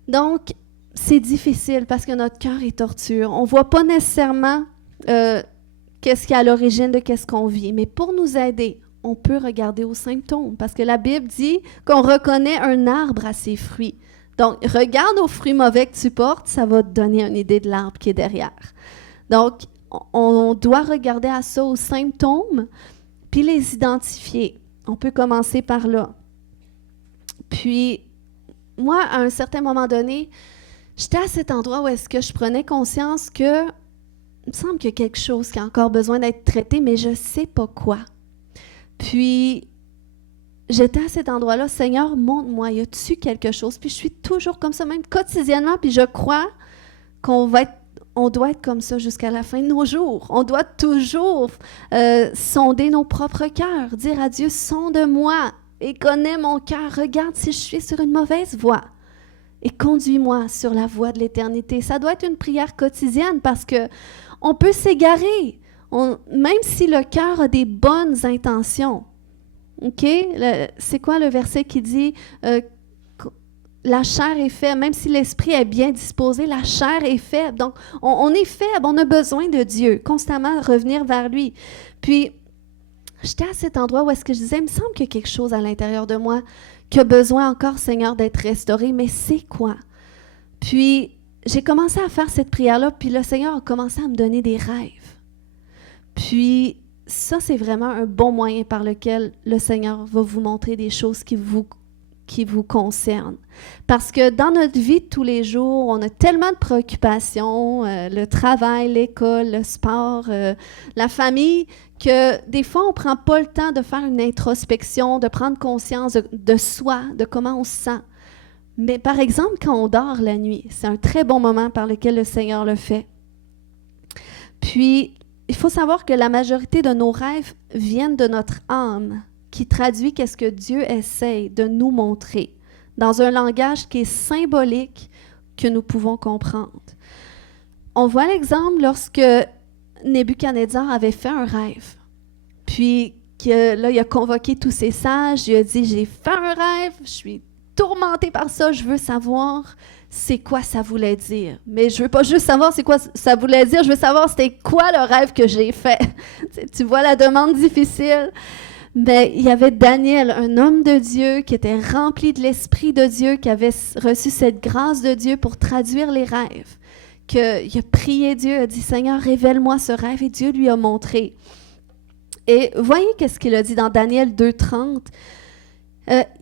Donc, c'est difficile parce que notre cœur est tortueux. On ne voit pas nécessairement qu'est-ce qui est à l'origine de qu'est-ce qu'on vit. Mais pour nous aider, on peut regarder aux symptômes parce que la Bible dit qu'on reconnaît un arbre à ses fruits. Donc, regarde aux fruits mauvais que tu portes, ça va te donner une idée de l'arbre qui est derrière. Donc, on doit regarder à ça aux symptômes puis les identifier. On peut commencer par là. Puis, moi, à un certain moment donné, j'étais à cet endroit où est-ce que je prenais conscience que il me semble qu'il y a quelque chose qui a encore besoin d'être traité, mais je ne sais pas quoi. Puis, j'étais à cet endroit-là, Seigneur, montre-moi, y a-tu quelque chose? Puis je suis toujours comme ça, même quotidiennement, puis je crois qu'on doit être comme ça jusqu'à la fin de nos jours. On doit toujours sonder nos propres cœurs, dire à Dieu, sonde-moi et connais mon cœur, regarde si je suis sur une mauvaise voie et conduis-moi sur la voie de l'éternité. Ça doit être une prière quotidienne parce qu'on peut s'égarer. Même si le cœur a des bonnes intentions, OK? C'est quoi le verset qui dit la chair est faible, même si l'esprit est bien disposé, la chair est faible. Donc, on est faible, on a besoin de Dieu, constamment revenir vers lui. Puis, j'étais à cet endroit où est-ce que je disais, il me semble qu'il y a quelque chose à l'intérieur de moi qui a besoin encore, Seigneur, d'être restauré, mais c'est quoi? Puis, j'ai commencé à faire cette prière-là, puis le Seigneur a commencé à me donner des rêves. Puis, ça, c'est vraiment un bon moyen par lequel le Seigneur va vous montrer des choses qui vous concernent. Parce que dans notre vie de tous les jours, on a tellement de préoccupations, le travail, l'école, le sport, la famille, que des fois, on ne prend pas le temps de faire une introspection, de prendre conscience de soi, de comment on se sent. Mais par exemple, quand on dort la nuit, c'est un très bon moment par lequel le Seigneur le fait. Puis, il faut savoir que la majorité de nos rêves viennent de notre âme, qui traduit qu'est-ce que Dieu essaie de nous montrer, dans un langage qui est symbolique, que nous pouvons comprendre. On voit l'exemple lorsque Nebuchadnezzar avait fait un rêve, puis là, il a convoqué tous ses sages, il a dit « J'ai fait un rêve, je suis tourmenté par ça, je veux savoir c'est quoi ça voulait dire. Mais je veux pas juste savoir c'est quoi ça voulait dire, je veux savoir c'était quoi le rêve que j'ai fait. Tu vois la demande difficile. Mais il y avait Daniel, un homme de Dieu qui était rempli de l'Esprit de Dieu, qui avait reçu cette grâce de Dieu pour traduire les rêves. Il a prié Dieu, a dit « Seigneur, révèle-moi ce rêve » et Dieu lui a montré. Et voyez qu'est-ce qu'il a dit dans Daniel 2,30.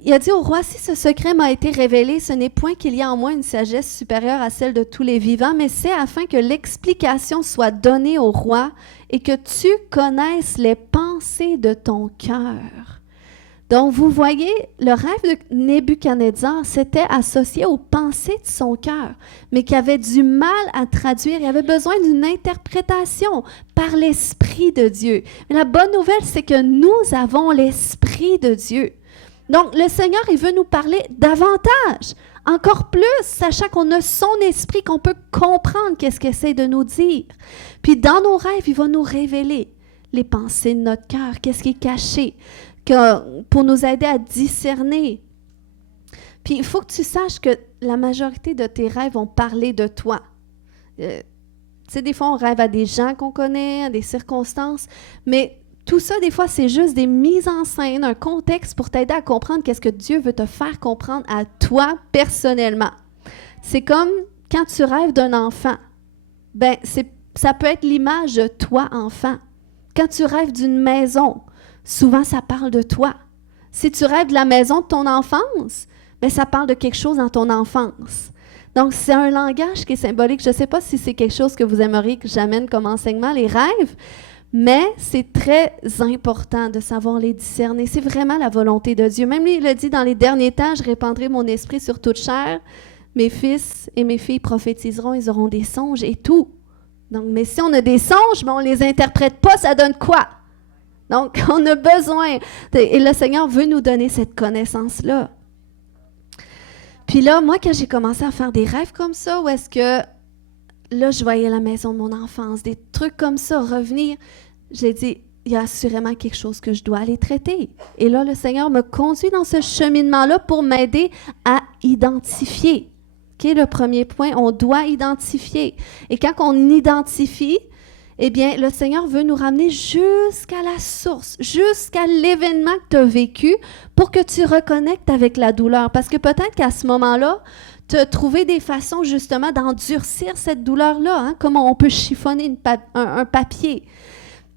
Il a dit au roi, si ce secret m'a été révélé, ce n'est point qu'il y a en moi une sagesse supérieure à celle de tous les vivants, mais c'est afin que l'explication soit donnée au roi et que tu connaisses les pensées de ton cœur. Donc, vous voyez, le rêve de Nebuchadnezzar s'était associé aux pensées de son cœur, mais qui avait du mal à traduire. Il avait besoin d'une interprétation par l'Esprit de Dieu. Mais la bonne nouvelle, c'est que nous avons l'Esprit de Dieu. Donc, le Seigneur, il veut nous parler davantage, encore plus, sachant qu'on a son esprit, qu'on peut comprendre qu'est-ce qu'il essaie de nous dire. Puis, dans nos rêves, il va nous révéler les pensées de notre cœur, qu'est-ce qui est caché, pour nous aider à discerner. Puis, il faut que tu saches que la majorité de tes rêves vont parler de toi. Tu sais, des fois, on rêve à des gens qu'on connaît, à des circonstances, mais tout ça, des fois, c'est juste des mises en scène, un contexte pour t'aider à comprendre qu'est-ce que Dieu veut te faire comprendre à toi personnellement. C'est comme quand tu rêves d'un enfant. Ben, ça peut être l'image de toi, enfant. Quand tu rêves d'une maison, souvent, ça parle de toi. Si tu rêves de la maison de ton enfance, ben, ça parle de quelque chose dans ton enfance. Donc, c'est un langage qui est symbolique. Je ne sais pas si c'est quelque chose que vous aimeriez que j'amène comme enseignement, les rêves, mais c'est très important de savoir les discerner. C'est vraiment la volonté de Dieu. Même lui, il a dit, dans les derniers temps, je répandrai mon esprit sur toute chair. Mes fils et mes filles prophétiseront, ils auront des songes et tout. Donc, mais si on a des songes, mais on ne les interprète pas, ça donne quoi? Donc, on a besoin. Et le Seigneur veut nous donner cette connaissance-là. Puis là, moi, quand j'ai commencé à faire des rêves comme ça, où est-ce que là, je voyais la maison de mon enfance, des trucs comme ça revenir. J'ai dit, il y a assurément quelque chose que je dois aller traiter. Et là, le Seigneur me conduit dans ce cheminement-là pour m'aider à identifier. Okay, le premier point, on doit identifier. Et quand on identifie, eh bien, le Seigneur veut nous ramener jusqu'à la source, jusqu'à l'événement que tu as vécu pour que tu reconnectes avec la douleur. Parce que peut-être qu'à ce moment-là, tu as trouvé des façons justement d'endurcir cette douleur-là, hein, comme on peut chiffonner un papier.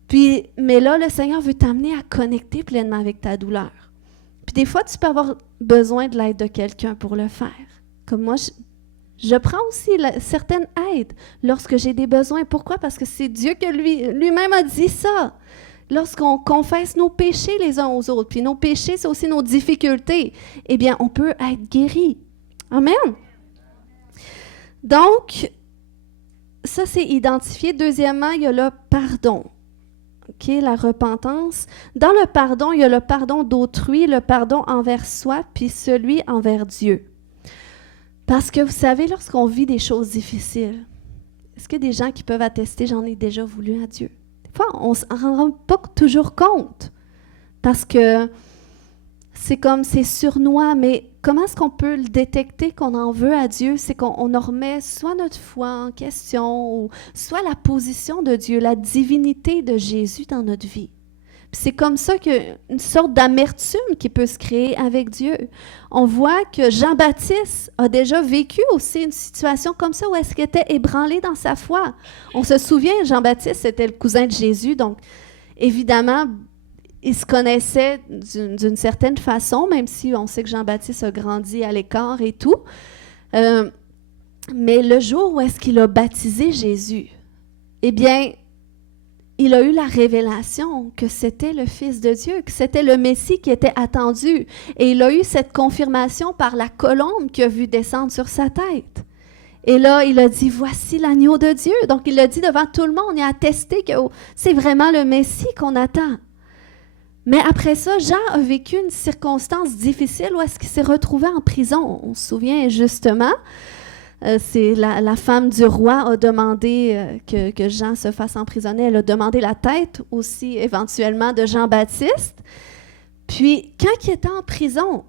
Puis, mais là, le Seigneur veut t'amener à connecter pleinement avec ta douleur. Puis des fois, tu peux avoir besoin de l'aide de quelqu'un pour le faire. Comme moi, je prends aussi certaines aides lorsque j'ai des besoins. Pourquoi? Parce que c'est Dieu que lui-même a dit ça. Lorsqu'on confesse nos péchés les uns aux autres, puis nos péchés, c'est aussi nos difficultés, eh bien, on peut être guéri. Amen. Donc, ça, c'est identifié. Deuxièmement, il y a le pardon. OK, la repentance. Dans le pardon, il y a le pardon d'autrui, le pardon envers soi, puis celui envers Dieu. Parce que vous savez, lorsqu'on vit des choses difficiles, est-ce qu'il y a des gens qui peuvent attester, j'en ai déjà voulu à Dieu? Des fois, on ne s'en rend pas toujours compte. Parce que c'est surnois, mais comment est-ce qu'on peut le détecter qu'on en veut à Dieu? C'est qu'on remet soit notre foi en question, ou soit la position de Dieu, la divinité de Jésus dans notre vie. Puis c'est comme ça qu'il y a une sorte d'amertume qui peut se créer avec Dieu. On voit que Jean-Baptiste a déjà vécu aussi une situation comme ça où est-ce qu'il était ébranlé dans sa foi. On se souvient, Jean-Baptiste, c'était le cousin de Jésus, donc évidemment, ils se connaissaient d'une certaine façon, même si on sait que Jean-Baptiste a grandi à l'écart et tout. Mais le jour où est-ce qu'il a baptisé Jésus, eh bien, il a eu la révélation que c'était le Fils de Dieu, que c'était le Messie qui était attendu. Et il a eu cette confirmation par la colombe qu'il a vu descendre sur sa tête. Et là, il a dit, voici l'agneau de Dieu. Donc, il l'a dit devant tout le monde. Il a attesté que c'est vraiment le Messie qu'on attend. Mais après ça, Jean a vécu une circonstance difficile où est-ce qu'il s'est retrouvé en prison. On se souvient justement, c'est la femme du roi a demandé que Jean se fasse emprisonner. Elle a demandé la tête aussi éventuellement de Jean-Baptiste. Puis, quand il était en prison,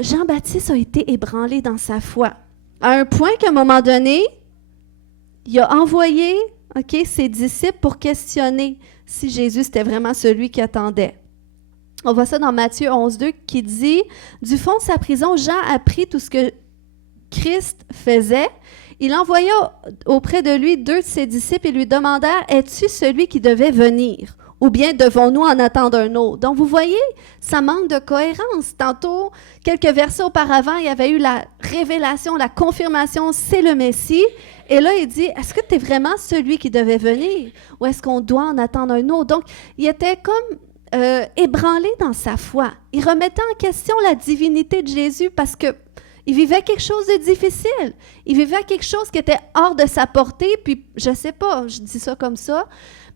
Jean-Baptiste a été ébranlé dans sa foi. à un point qu'à un moment donné, il a envoyé ses disciples pour questionner si Jésus c'était vraiment celui qui attendait. On voit ça dans Matthieu 11,2 qui dit « Du fond de sa prison, Jean apprit tout ce que Christ faisait. Il envoya auprès de lui 2 de ses disciples et lui demandèrent « Es-tu celui qui devait venir? Ou bien devons-nous en attendre un autre? » Donc, vous voyez, ça manque de cohérence. Tantôt, quelques versets auparavant, il y avait eu la révélation, la confirmation, c'est le Messie. Et là, il dit, est-ce que tu es vraiment celui qui devait venir? Ou est-ce qu'on doit en attendre un autre? Donc, il était comme ébranlé dans sa foi. Il remettait en question la divinité de Jésus parce que il vivait quelque chose de difficile. Il vivait quelque chose qui était hors de sa portée. Puis, je ne sais pas, je dis ça comme ça,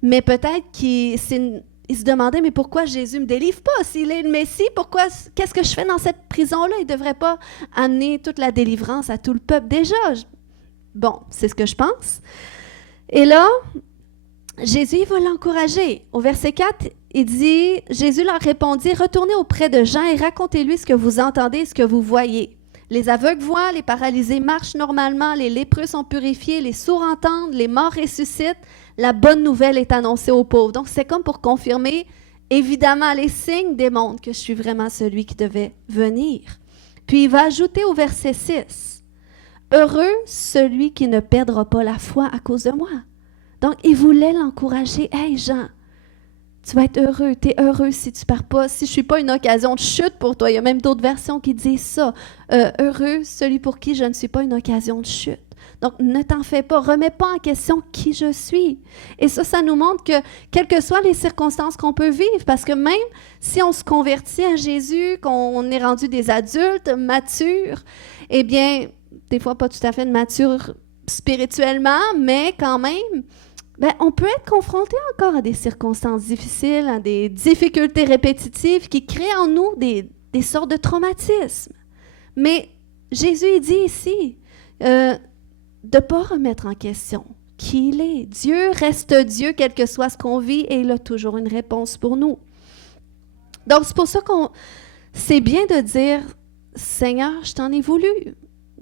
mais peut-être qu'il se demandait, mais pourquoi Jésus ne me délivre pas? S'il est le Messie, qu'est-ce que je fais dans cette prison-là? Il ne devrait pas amener toute la délivrance à tout le peuple déjà. Bon, c'est ce que je pense. Et là, Jésus, il va l'encourager. Au verset 4, il dit, Jésus leur répondit, « Retournez auprès de Jean et racontez-lui ce que vous entendez et ce que vous voyez. Les aveugles voient, les paralysés marchent normalement, les lépreux sont purifiés, les sourds entendent, les morts ressuscitent. La bonne nouvelle est annoncée aux pauvres. » Donc, c'est comme pour confirmer, évidemment, les signes démontrent que je suis vraiment celui qui devait venir. Puis, il va ajouter au verset 6, « Heureux celui qui ne perdra pas la foi à cause de moi. » Donc, il voulait l'encourager. « Hey, Jean, tu vas être heureux. Tu es heureux si tu ne pars pas. Si je ne suis pas une occasion de chute pour toi. » Il y a même d'autres versions qui disent ça. Heureux celui pour qui je ne suis pas une occasion de chute. Donc, ne t'en fais pas. Remets pas en question qui je suis. Et ça nous montre que, quelles que soient les circonstances qu'on peut vivre, parce que même si on se convertit à Jésus, qu'on est rendu des adultes matures, eh bien, des fois pas tout à fait matures spirituellement, mais quand même, on peut être confronté encore à des circonstances difficiles, à des difficultés répétitives qui créent en nous des sortes de traumatismes. Mais Jésus, il dit ici de ne pas remettre en question qui il est. Dieu reste Dieu, quel que soit ce qu'on vit, et il a toujours une réponse pour nous. Donc, c'est pour ça c'est bien de dire, « Seigneur, je t'en ai voulu,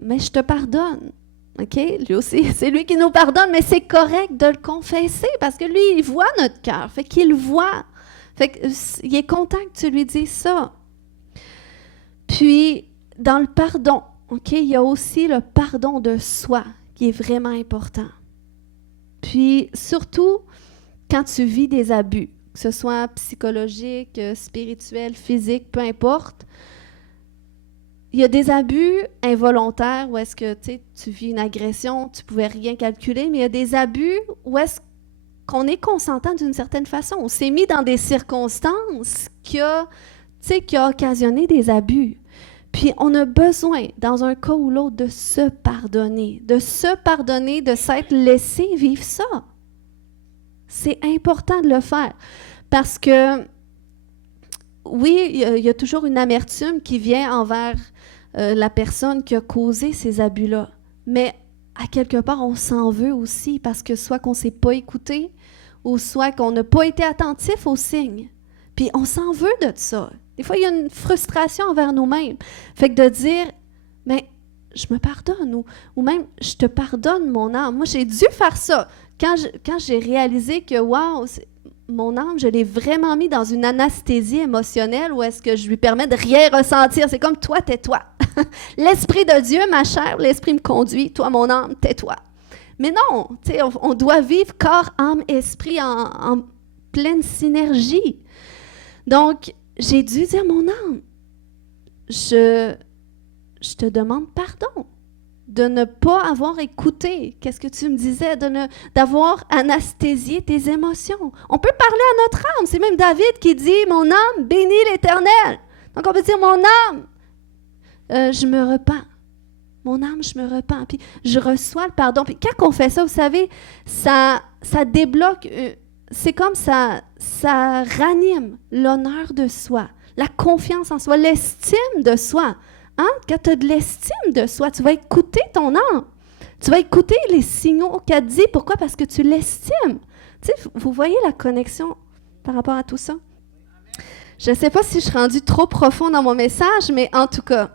mais je te pardonne. » OK? Lui aussi, c'est lui qui nous pardonne, mais c'est correct de le confesser parce que lui, il voit notre cœur. Fait qu'il voit. Fait qu'il est content que tu lui dises ça. Puis, dans le pardon, OK, il y a aussi le pardon de soi qui est vraiment important. Puis, surtout, quand tu vis des abus, que ce soit psychologique, spirituel, physique, peu importe, il y a des abus involontaires où est-ce que tu vis une agression, tu ne pouvais rien calculer, mais il y a des abus où est-ce qu'on est consentant d'une certaine façon. On s'est mis dans des circonstances qui a occasionné des abus. Puis on a besoin, dans un cas ou l'autre, de se pardonner, de s'être laissé vivre ça. C'est important de le faire parce que oui, il y a toujours une amertume qui vient envers la personne qui a causé ces abus-là. Mais à quelque part, on s'en veut aussi parce que soit qu'on ne s'est pas écouté ou soit qu'on n'a pas été attentif aux signes. Puis on s'en veut de ça. Des fois, il y a une frustration envers nous-mêmes. Fait que de dire, mais je me pardonne ou même, je te pardonne mon âme. Moi, j'ai dû faire ça. Quand j'ai réalisé que, wow, mon âme, je l'ai vraiment mis dans une anesthésie émotionnelle où est-ce que je lui permets de rien ressentir. C'est comme toi, tais-toi. L'Esprit de Dieu, ma chair, l'Esprit me conduit. Toi, mon âme, tais-toi. Mais non, on doit vivre corps, âme, esprit en pleine synergie. Donc, j'ai dû dire, mon âme, je te demande pardon de ne pas avoir écouté, qu'est-ce que tu me disais, d'avoir anesthésié tes émotions. On peut parler à notre âme. C'est même David qui dit, mon âme bénit l'Éternel. Donc, on peut dire, mon âme, je me repens. Mon âme, je me repens. Puis, je reçois le pardon. Puis, quand on fait ça, vous savez, ça débloque, c'est comme ça ranime l'honneur de soi, la confiance en soi, l'estime de soi. Hein? Quand tu as de l'estime de soi, tu vas écouter ton âme. Tu vas écouter les signaux qu'elle te dit. Pourquoi? Parce que tu l'estimes. Tu sais, vous voyez la connexion par rapport à tout ça? Je ne sais pas si je suis rendue trop profond dans mon message, mais en tout cas,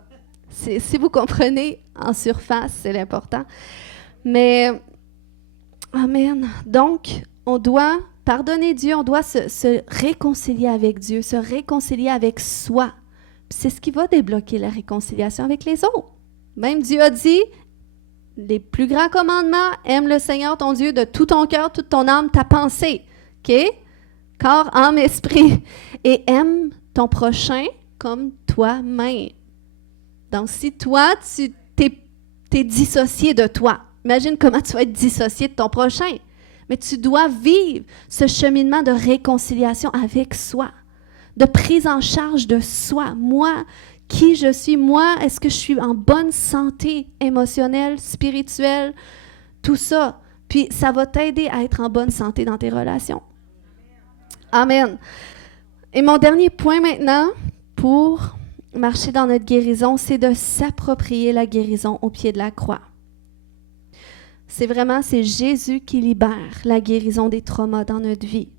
Si vous comprenez en surface, c'est l'important. Mais, amen. Donc, on doit pardonner Dieu, on doit se réconcilier avec Dieu, se réconcilier avec soi. Puis c'est ce qui va débloquer la réconciliation avec les autres. Même Dieu a dit, les plus grands commandements, aime le Seigneur ton Dieu de tout ton cœur, toute ton âme, ta pensée. OK? Corps, âme, esprit. Et aime ton prochain comme toi-même. Donc, si toi, tu t'es dissocié de toi, imagine comment tu vas être dissocié de ton prochain. Mais tu dois vivre ce cheminement de réconciliation avec soi, de prise en charge de soi. Moi, qui je suis, moi, est-ce que je suis en bonne santé émotionnelle, spirituelle, tout ça. Puis ça va t'aider à être en bonne santé dans tes relations. Amen. Et mon dernier point maintenant pour marcher dans notre guérison, c'est de s'approprier la guérison au pied de la croix. C'est Jésus qui libère la guérison des traumas dans notre vie.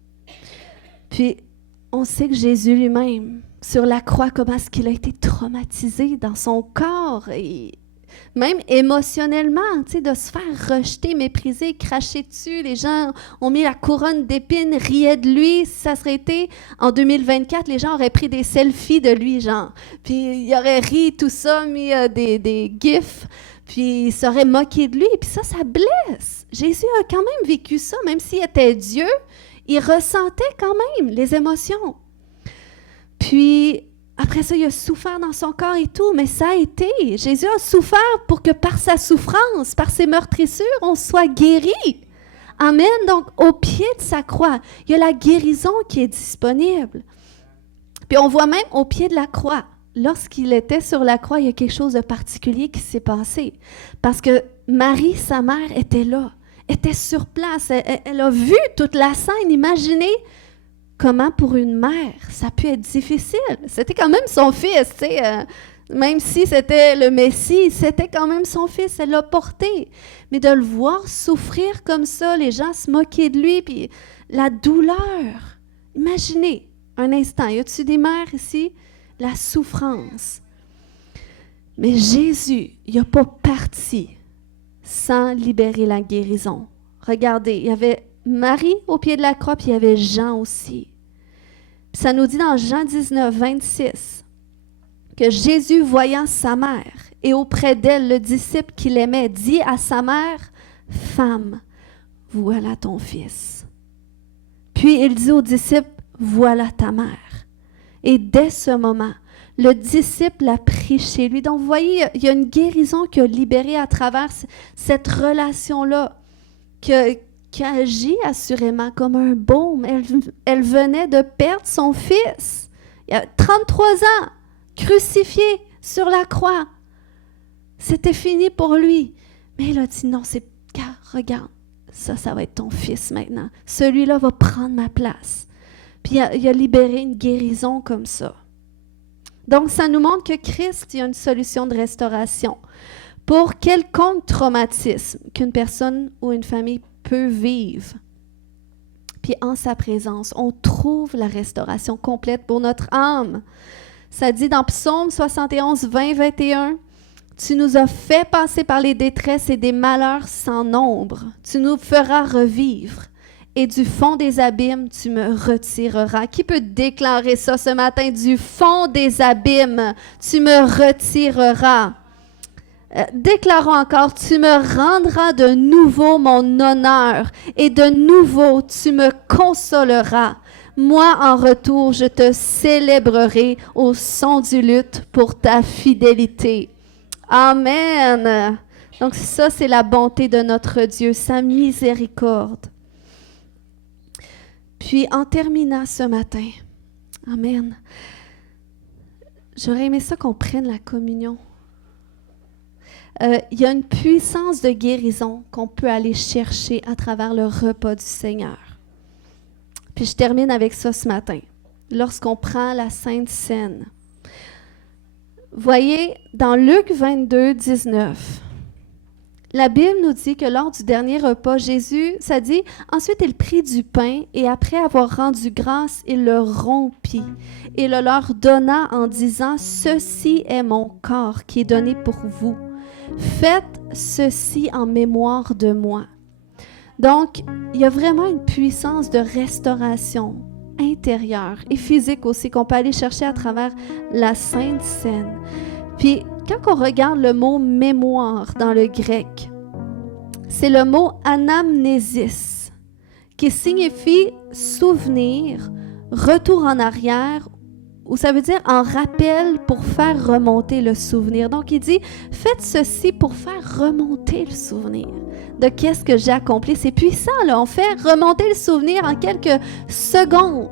Puis, on sait que Jésus lui-même, sur la croix, comment est-ce qu'il a été traumatisé dans son corps, et même émotionnellement, tu sais, de se faire rejeter, mépriser, cracher dessus. Les gens ont mis la couronne d'épines, riaient de lui. Si ça serait été en 2024, les gens auraient pris des selfies de lui, genre. Puis, ils auraient ri, tout ça, mis des gifs. Puis, il serait moqué de lui. Puis ça blesse. Jésus a quand même vécu ça, même s'il était Dieu, il ressentait quand même les émotions. Puis, après ça, il a souffert dans son corps et tout, mais ça a été. Jésus a souffert pour que par sa souffrance, par ses meurtrissures, on soit guéri. Amen. Donc, au pied de sa croix, il y a la guérison qui est disponible. Puis, on voit même au pied de la croix, lorsqu'il était sur la croix, il y a quelque chose de particulier qui s'est passé. Parce que Marie, sa mère, était là, était sur place. Elle a vu toute la scène. Imaginez comment pour une mère, ça a pu être difficile. C'était quand même son fils, tu sais. Même si c'était le Messie, c'était quand même son fils. Elle l'a porté. Mais de le voir souffrir comme ça, les gens se moquaient de lui, puis la douleur. Imaginez un instant. Y a-t-il des mères ici? La souffrance. Mais Jésus, il n'a pas parti sans libérer la guérison. Regardez, il y avait Marie au pied de la croix, puis il y avait Jean aussi. Puis ça nous dit dans Jean 19, 26, que Jésus, voyant sa mère, et auprès d'elle le disciple qu'il aimait, dit à sa mère, « Femme, voilà ton fils. » Puis il dit au disciple, « Voilà ta mère. » Et dès ce moment, le disciple l'a pris chez lui. Donc, vous voyez, il y a une guérison qui a libéré à travers cette relation-là, qui a agi assurément comme un baume. Elle venait de perdre son fils. Il y a 33 ans, crucifié sur la croix. C'était fini pour lui. Mais il a dit, non, regarde, ça va être ton fils maintenant. Celui-là va prendre ma place. Puis il a libéré une guérison comme ça. Donc, ça nous montre que Christ, il y a une solution de restauration pour quelconque traumatisme qu'une personne ou une famille peut vivre. Puis en sa présence, on trouve la restauration complète pour notre âme. Ça dit dans Psaume 71, 20, 21, « Tu nous as fait passer par les détresses et des malheurs sans nombre. Tu nous feras revivre. Et du fond des abîmes, tu me retireras. » Qui peut déclarer ça ce matin? Du fond des abîmes, tu me retireras. Déclarons encore, tu me rendras de nouveau mon honneur et de nouveau tu me consoleras. Moi, en retour, je te célébrerai au son du luth pour ta fidélité. Amen. Donc ça, c'est la bonté de notre Dieu, sa miséricorde. Puis, en terminant ce matin, amen, j'aurais aimé ça qu'on prenne la communion. Il y a une puissance de guérison qu'on peut aller chercher à travers le repas du Seigneur. Puis, je termine avec ça ce matin. Lorsqu'on prend la Sainte Seine, voyez, dans Luc 22, 19, La Bible nous dit que lors du dernier repas, Jésus, ça dit, ensuite il prit du pain et après avoir rendu grâce, il le rompit et le leur donna en disant, « Ceci est mon corps qui est donné pour vous. Faites ceci en mémoire de moi. » Donc, il y a vraiment une puissance de restauration intérieure et physique aussi qu'on peut aller chercher à travers la Sainte Seine. Puis, quand on regarde le mot « mémoire » dans le grec, c'est le mot « anamnésis » qui signifie « souvenir »,« retour en arrière » ou ça veut dire « en rappel pour faire remonter le souvenir ». Donc, il dit « faites ceci pour faire remonter le souvenir de qu'est-ce que j'ai accompli ». C'est puissant, là. On fait remonter le souvenir en quelques secondes.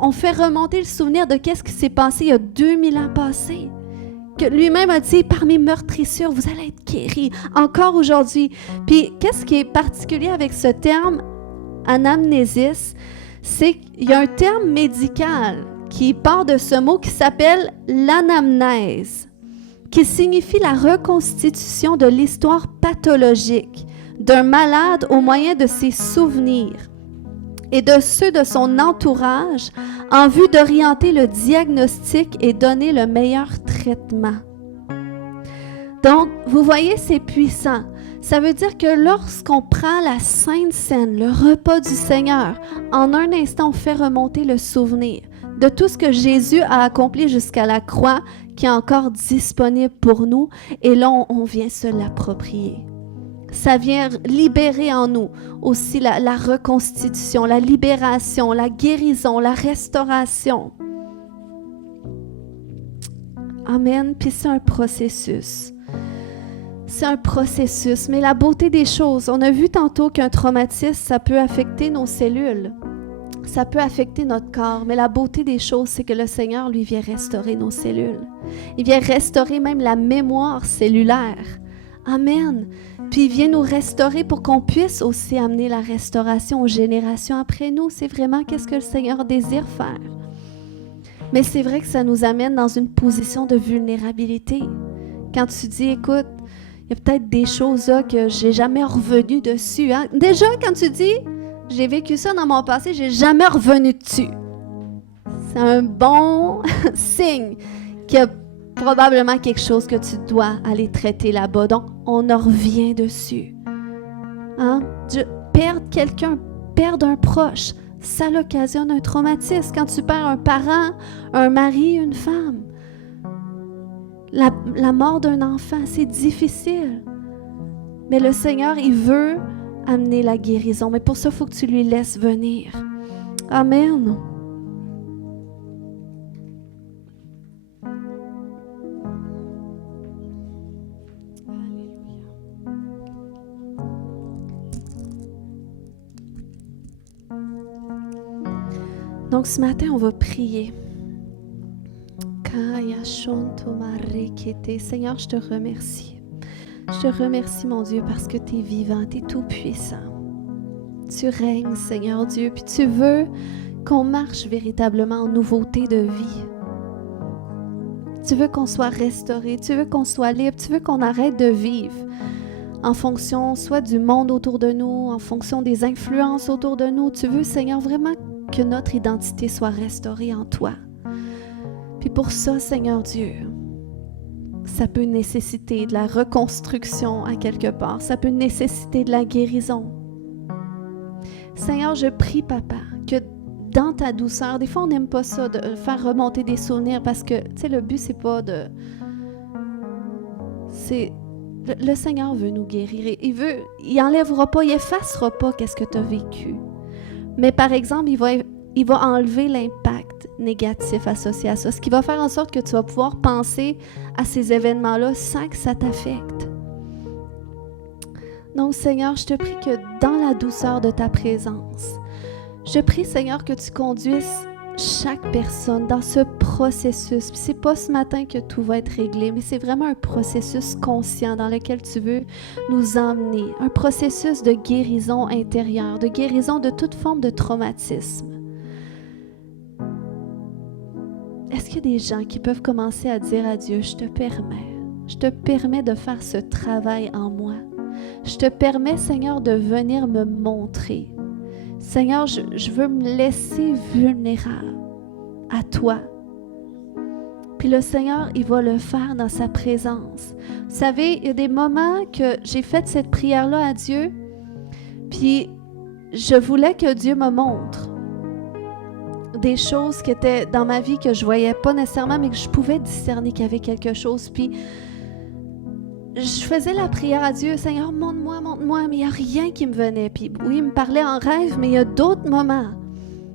On fait remonter le souvenir de qu'est-ce qui s'est passé il y a 2000 ans passés. Que lui-même a dit, par mes meurtrissures, vous allez être guéris, encore aujourd'hui. Puis, qu'est-ce qui est particulier avec ce terme, anamnésis, c'est qu'il y a un terme médical qui part de ce mot qui s'appelle l'anamnèse, qui signifie la reconstitution de l'histoire pathologique d'un malade au moyen de ses souvenirs et de ceux de son entourage en vue d'orienter le diagnostic et donner le meilleur traitement. Donc, vous voyez, c'est puissant. Ça veut dire que lorsqu'on prend la Sainte Seine, le repas du Seigneur, en un instant, on fait remonter le souvenir de tout ce que Jésus a accompli jusqu'à la croix, qui est encore disponible pour nous, et là, on vient se l'approprier. Ça vient libérer en nous aussi la reconstitution, la libération, la guérison, la restauration. Amen. Puis c'est un processus. C'est un processus. Mais la beauté des choses, on a vu tantôt qu'un traumatisme, ça peut affecter nos cellules. Ça peut affecter notre corps. Mais la beauté des choses, c'est que le Seigneur, lui, vient restaurer nos cellules. Il vient restaurer même la mémoire cellulaire. Amen. Puis il vient nous restaurer pour qu'on puisse aussi amener la restauration aux générations après nous. C'est vraiment qu'est-ce que le Seigneur désire faire. Mais c'est vrai que ça nous amène dans une position de vulnérabilité. Quand tu dis, écoute, il y a peut-être des choses là que j'ai jamais revenu dessus. Hein? Déjà, quand tu dis, j'ai vécu ça dans mon passé, j'ai jamais revenu dessus. C'est un bon signe qu'il y a probablement quelque chose que tu dois aller traiter là-bas. Donc, on en revient dessus. Hein? Perdre quelqu'un, perdre un proche, ça l'occasionne un traumatisme. Quand tu perds un parent, un mari, une femme, la mort d'un enfant, c'est difficile. Mais le Seigneur, il veut amener la guérison. Mais pour ça, il faut que tu lui laisses venir. Amen. Donc ce matin, on va prier. Seigneur, je te remercie. Je te remercie, mon Dieu, parce que tu es vivant, tu es tout puissant. Tu règnes, Seigneur Dieu, puis tu veux qu'on marche véritablement en nouveauté de vie. Tu veux qu'on soit restauré, tu veux qu'on soit libre, tu veux qu'on arrête de vivre en fonction soit du monde autour de nous, en fonction des influences autour de nous. Tu veux, Seigneur, vraiment que notre identité soit restaurée en toi. Puis pour ça, Seigneur Dieu, ça peut nécessiter de la reconstruction à quelque part. Ça peut nécessiter de la guérison. Seigneur, je prie, Papa, que dans ta douceur, des fois on n'aime pas ça, de faire remonter des souvenirs parce que, tu sais, le but, c'est pas de... Le Seigneur veut nous guérir. Il enlèvera pas, il effacera pas qu'est-ce que tu as vécu. Mais par exemple, il va enlever l'impact négatif associé à ça, ce qui va faire en sorte que tu vas pouvoir penser à ces événements-là sans que ça t'affecte. Donc, Seigneur, je te prie que dans la douceur de ta présence, je prie, Seigneur, que tu conduises chaque personne dans ce processus. Puis c'est pas ce matin que tout va être réglé, mais c'est vraiment un processus conscient dans lequel tu veux nous emmener. Un processus de guérison intérieure, de guérison de toute forme de traumatisme. Est-ce qu'il y a des gens qui peuvent commencer à dire à Dieu, je te permets de faire ce travail en moi. je te permets, Seigneur, de venir me montrer. Seigneur, je veux me laisser vulnérable à toi. Puis le Seigneur, il va le faire dans sa présence. Vous savez, il y a des moments que j'ai fait cette prière-là à Dieu, puis je voulais que Dieu me montre des choses qui étaient dans ma vie que je ne voyais pas nécessairement, mais que je pouvais discerner qu'il y avait quelque chose. Puis je faisais la prière à Dieu, Seigneur, montre-moi, mais il n'y a rien qui me venait. Puis oui, il me parlait en rêve, mais il y a d'autres moments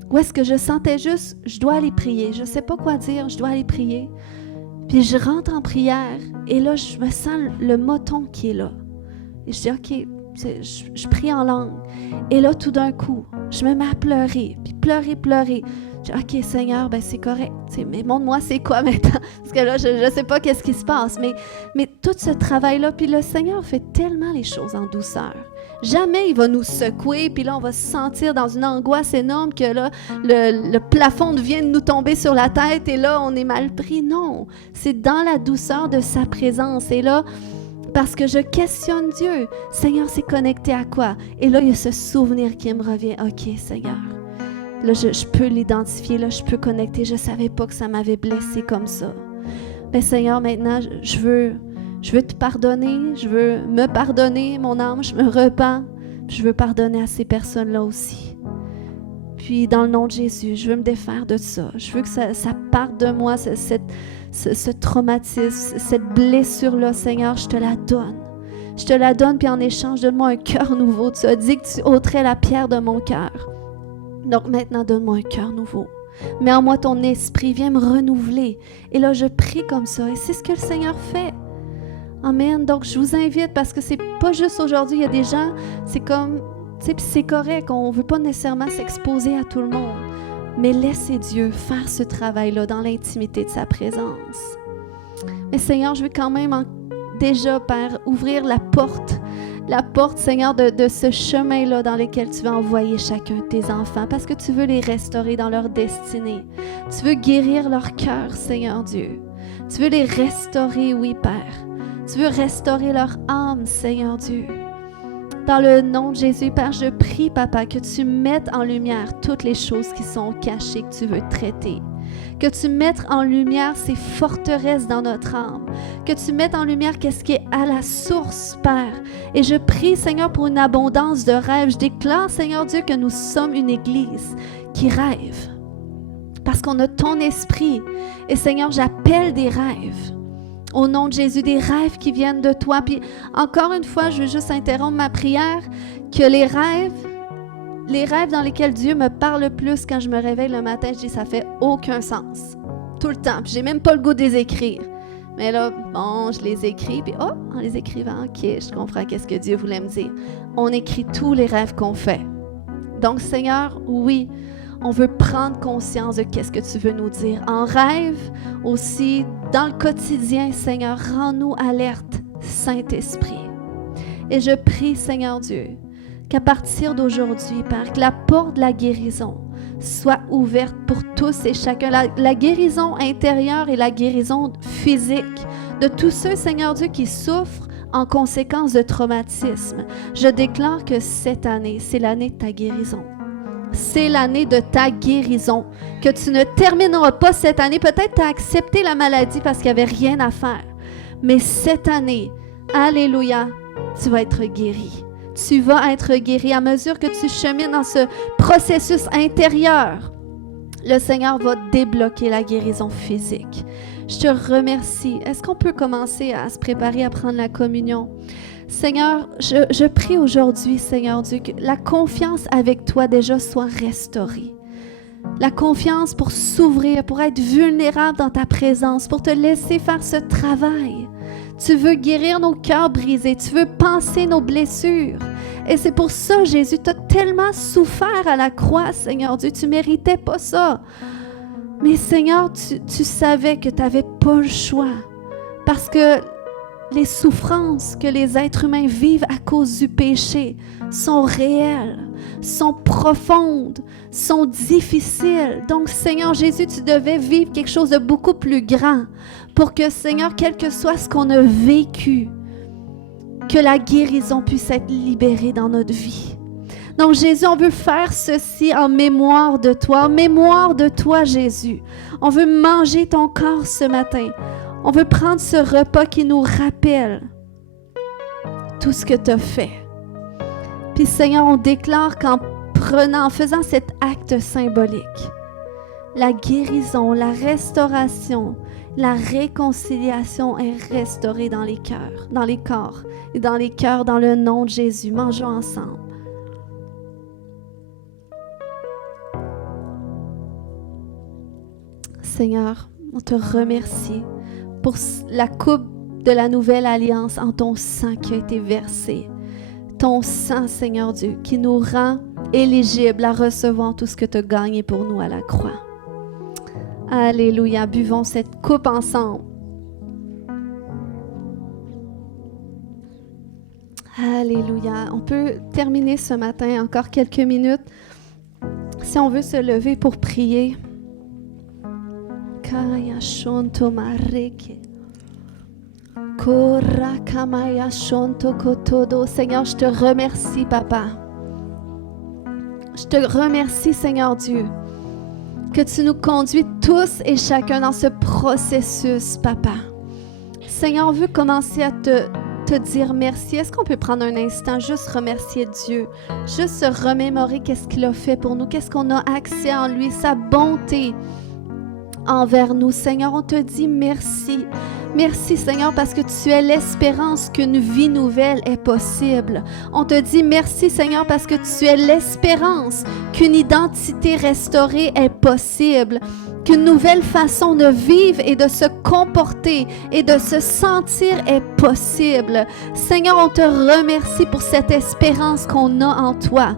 où est-ce que je sentais juste, je dois aller prier. Je ne sais pas quoi dire, je dois aller prier. Puis je rentre en prière et là, je me sens le moton qui est là. Et je dis, OK, je prie en langue. Et là, tout d'un coup, je me mets à pleurer, puis pleurer. Je dis, OK, Seigneur, ben c'est correct. Mais montre-moi c'est quoi maintenant. Parce que là, je ne sais pas qu'est-ce qui se passe. Mais tout ce travail-là, puis le Seigneur fait tellement les choses en douceur. Jamais il va nous secouer, puis là, on va se sentir dans une angoisse énorme que là, le plafond vient de nous tomber sur la tête et là, on est mal pris. Non, c'est dans la douceur de sa présence. Et là, parce que je questionne Dieu, Seigneur, c'est connecté à quoi? Et là, il y a ce souvenir qui me revient. OK, Seigneur, là, je peux l'identifier, là, je peux connecter. Je ne savais pas que ça m'avait blessé comme ça. Mais Seigneur, maintenant, je veux te pardonner, je veux me pardonner, mon âme, je me repens. Je veux pardonner à ces personnes-là aussi. Puis, dans le nom de Jésus, je veux me défaire de ça. Je veux que ça parte de moi, ce traumatisme, cette blessure-là, Seigneur, je te la donne. Je te la donne, puis en échange, donne-moi un cœur nouveau. Tu as dit que tu ôterais la pierre de mon cœur. Donc maintenant, donne-moi un cœur nouveau. Mets en moi ton esprit, viens me renouveler. Et là, je prie comme ça. Et c'est ce que le Seigneur fait. Amen. Donc, je vous invite, parce que c'est pas juste aujourd'hui, il y a des gens, c'est comme, tu sais, puis c'est correct, on veut pas nécessairement s'exposer à tout le monde. Mais laissez Dieu faire ce travail-là dans l'intimité de sa présence. Mais Seigneur, je veux quand même déjà, Père, ouvrir la porte, Seigneur, de ce chemin-là dans lequel tu vas envoyer chacun de tes enfants, parce que tu veux les restaurer dans leur destinée. Tu veux guérir leur cœur, Seigneur Dieu. Tu veux les restaurer, oui, Père. Tu veux restaurer leur âme, Seigneur Dieu. Dans le nom de Jésus, Père, je prie, Papa, que tu mettes en lumière toutes les choses qui sont cachées, que tu veux traiter. Que tu mettes en lumière ces forteresses dans notre âme. Que tu mettes en lumière qu'est-ce qui est à la source, Père. Et je prie, Seigneur, pour une abondance de rêves. Je déclare, Seigneur Dieu, que nous sommes une église qui rêve. Parce qu'on a ton esprit. Et Seigneur, j'appelle des rêves. Au nom de Jésus, des rêves qui viennent de toi. Puis encore une fois, je veux juste interrompre ma prière, que les rêves dans lesquels Dieu me parle le plus quand je me réveille le matin, je dis ça fait aucun sens. Tout le temps. Puis j'ai même pas le goût de les écrire. Mais là, bon, je les écris, puis en les écrivant, OK, je comprends qu'est-ce que Dieu voulait me dire. On écrit tous les rêves qu'on fait. Donc, Seigneur, oui, on veut prendre conscience de qu'est-ce que tu veux nous dire. En rêve, aussi, dans le quotidien, Seigneur, rends-nous alertes, Saint-Esprit. Et je prie, Seigneur Dieu, qu'à partir d'aujourd'hui, Père, que la porte de la guérison soit ouverte pour tous et chacun. La guérison intérieure et la guérison physique de tous ceux, Seigneur Dieu, qui souffrent en conséquence de traumatisme. Je déclare que cette année, c'est l'année de ta guérison. C'est l'année de ta guérison. Que tu ne termineras pas cette année. Peut-être tu as accepté la maladie parce qu'il n'y avait rien à faire. Mais cette année, alléluia, tu vas être guéri. Tu vas être guéri à mesure que tu chemines dans ce processus intérieur. Le Seigneur va débloquer la guérison physique. Je te remercie. Est-ce qu'on peut commencer à se préparer à prendre la communion? Seigneur, je prie aujourd'hui, Seigneur Dieu, que la confiance avec toi déjà soit restaurée. La confiance pour s'ouvrir, pour être vulnérable dans ta présence, pour te laisser faire ce travail. Tu veux guérir nos cœurs brisés, tu veux panser nos blessures. Et c'est pour ça, Jésus, tu as tellement souffert à la croix, Seigneur Dieu, tu ne méritais pas ça. Mais Seigneur, tu savais que tu n'avais pas le choix. Parce que les souffrances que les êtres humains vivent à cause du péché sont réelles, sont profondes, sont difficiles. Donc, Seigneur Jésus, tu devais vivre quelque chose de beaucoup plus grand pour que, Seigneur, quel que soit ce qu'on a vécu, que la guérison puisse être libérée dans notre vie. Donc, Jésus, on veut faire ceci en mémoire de toi, Jésus. On veut manger ton corps ce matin. On veut prendre ce repas qui nous rappelle tout ce que tu as fait. Puis, Seigneur, on déclare en faisant cet acte symbolique, la guérison, la restauration, la réconciliation est restaurée dans les cœurs, dans les corps et dans les cœurs, dans le nom de Jésus. Mangeons ensemble. Seigneur, on te remercie pour la coupe de la nouvelle alliance en ton sang qui a été versé. Ton sang, Seigneur Dieu, qui nous rend éligibles à recevoir tout ce que tu as gagné pour nous à la croix. Alléluia, buvons cette coupe ensemble. Alléluia. On peut terminer ce matin, encore quelques minutes, si on veut se lever pour prier. Seigneur, je te remercie, Papa. Je te remercie, Seigneur Dieu, que tu nous conduis tous et chacun dans ce processus, Papa. Seigneur, on veut commencer à te dire merci. Est-ce qu'on peut prendre un instant, juste remercier Dieu, juste se remémorer qu'est-ce qu'il a fait pour nous, qu'est-ce qu'on a accès en lui, sa bonté envers nous. Seigneur, on te dit merci. Merci, Seigneur, parce que tu es l'espérance qu'une vie nouvelle est possible. On te dit merci, Seigneur, parce que tu es l'espérance qu'une identité restaurée est possible, qu'une nouvelle façon de vivre et de se comporter et de se sentir est possible. Seigneur, on te remercie pour cette espérance qu'on a en toi,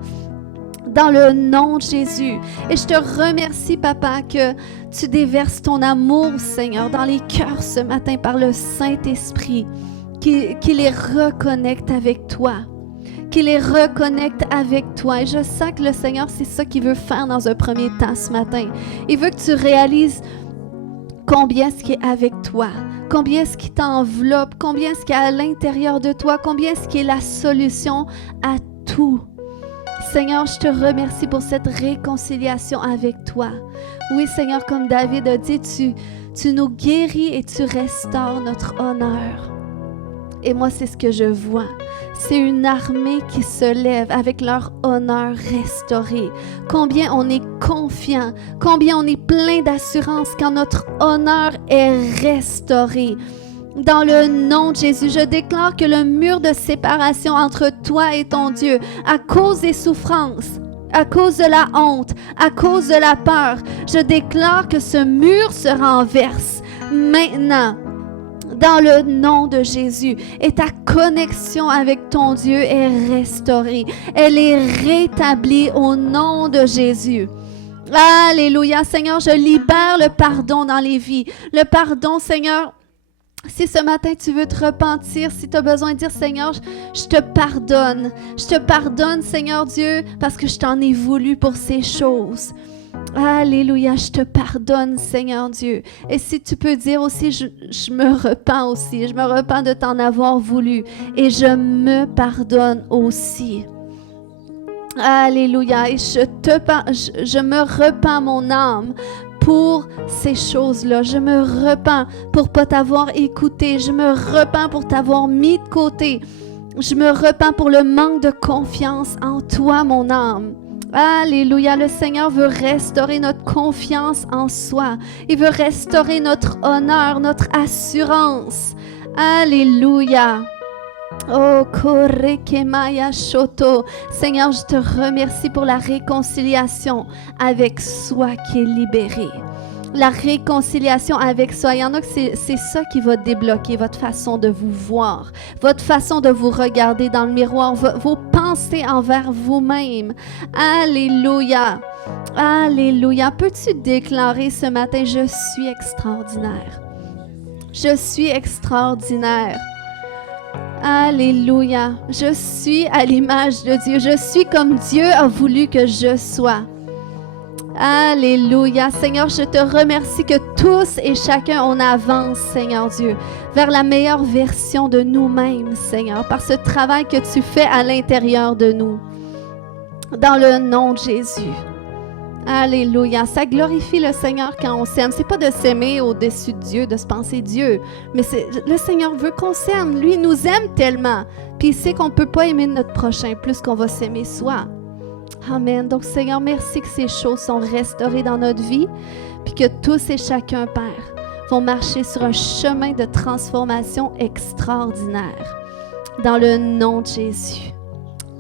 dans le nom de Jésus. Et je te remercie, Papa, que tu déverses ton amour, Seigneur, dans les cœurs ce matin par le Saint-Esprit, qui les reconnecte avec toi, qui les reconnecte avec toi. Et je sens que le Seigneur, c'est ça qu'il veut faire dans un premier temps ce matin. Il veut que tu réalises combien est-ce qui est avec toi, combien est-ce qui t'enveloppe, combien est-ce qui est à l'intérieur de toi, combien est-ce qui est la solution à tout. Seigneur, je te remercie pour cette réconciliation avec toi. Oui, Seigneur, comme David a dit, tu nous guéris et tu restaures notre honneur. Et moi, c'est ce que je vois. C'est une armée qui se lève avec leur honneur restauré. Combien on est confiant, combien on est plein d'assurance quand notre honneur est restauré. Dans le nom de Jésus, je déclare que le mur de séparation entre toi et ton Dieu, à cause des souffrances, à cause de la honte, à cause de la peur, je déclare que ce mur se renverse maintenant. Dans le nom de Jésus, et ta connexion avec ton Dieu est restaurée. Elle est rétablie au nom de Jésus. Alléluia. Seigneur, je libère le pardon dans les vies. Le pardon, Seigneur, si ce matin tu veux te repentir, si tu as besoin de dire, Seigneur, je te pardonne. Je te pardonne, Seigneur Dieu, parce que je t'en ai voulu pour ces choses. Alléluia, je te pardonne, Seigneur Dieu. Et si tu peux dire aussi, je me repens aussi. Je me repens de t'en avoir voulu. Et je me pardonne aussi. Alléluia. Et je me repens, mon âme, pour ces choses-là. Je me repens pour ne pas t'avoir écouté. Je me repens pour t'avoir mis de côté. Je me repens pour le manque de confiance en toi, mon âme. Alléluia, le Seigneur veut restaurer notre confiance en soi. Il veut restaurer notre honneur, notre assurance. Alléluia. Oh, Korekemaya Shoto. Seigneur, je te remercie pour la réconciliation avec soi qui est libérée. La réconciliation avec soi. Il y en a que c'est ça qui va débloquer votre façon de vous voir, votre façon de vous regarder dans le miroir, vos pensées envers vous-même. Alléluia. Alléluia. Peux-tu déclarer ce matin, je suis extraordinaire. Je suis extraordinaire. Alléluia. Je suis à l'image de Dieu. Je suis comme Dieu a voulu que je sois. Alléluia. Seigneur, je te remercie que tous et chacun, on avance, Seigneur Dieu, vers la meilleure version de nous-mêmes, Seigneur, par ce travail que tu fais à l'intérieur de nous. Dans le nom de Jésus. Alléluia. Ça glorifie le Seigneur quand on s'aime. C'est pas de s'aimer au-dessus de Dieu, de se penser Dieu, mais le Seigneur veut qu'on s'aime. Lui, il nous aime tellement. Puis il sait qu'on ne peut pas aimer notre prochain plus qu'on va s'aimer soi. Amen. Donc, Seigneur, merci que ces choses sont restaurées dans notre vie, puis que tous et chacun, Père, vont marcher sur un chemin de transformation extraordinaire. Dans le nom de Jésus.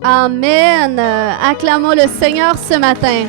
Amen. Acclamons le Seigneur ce matin.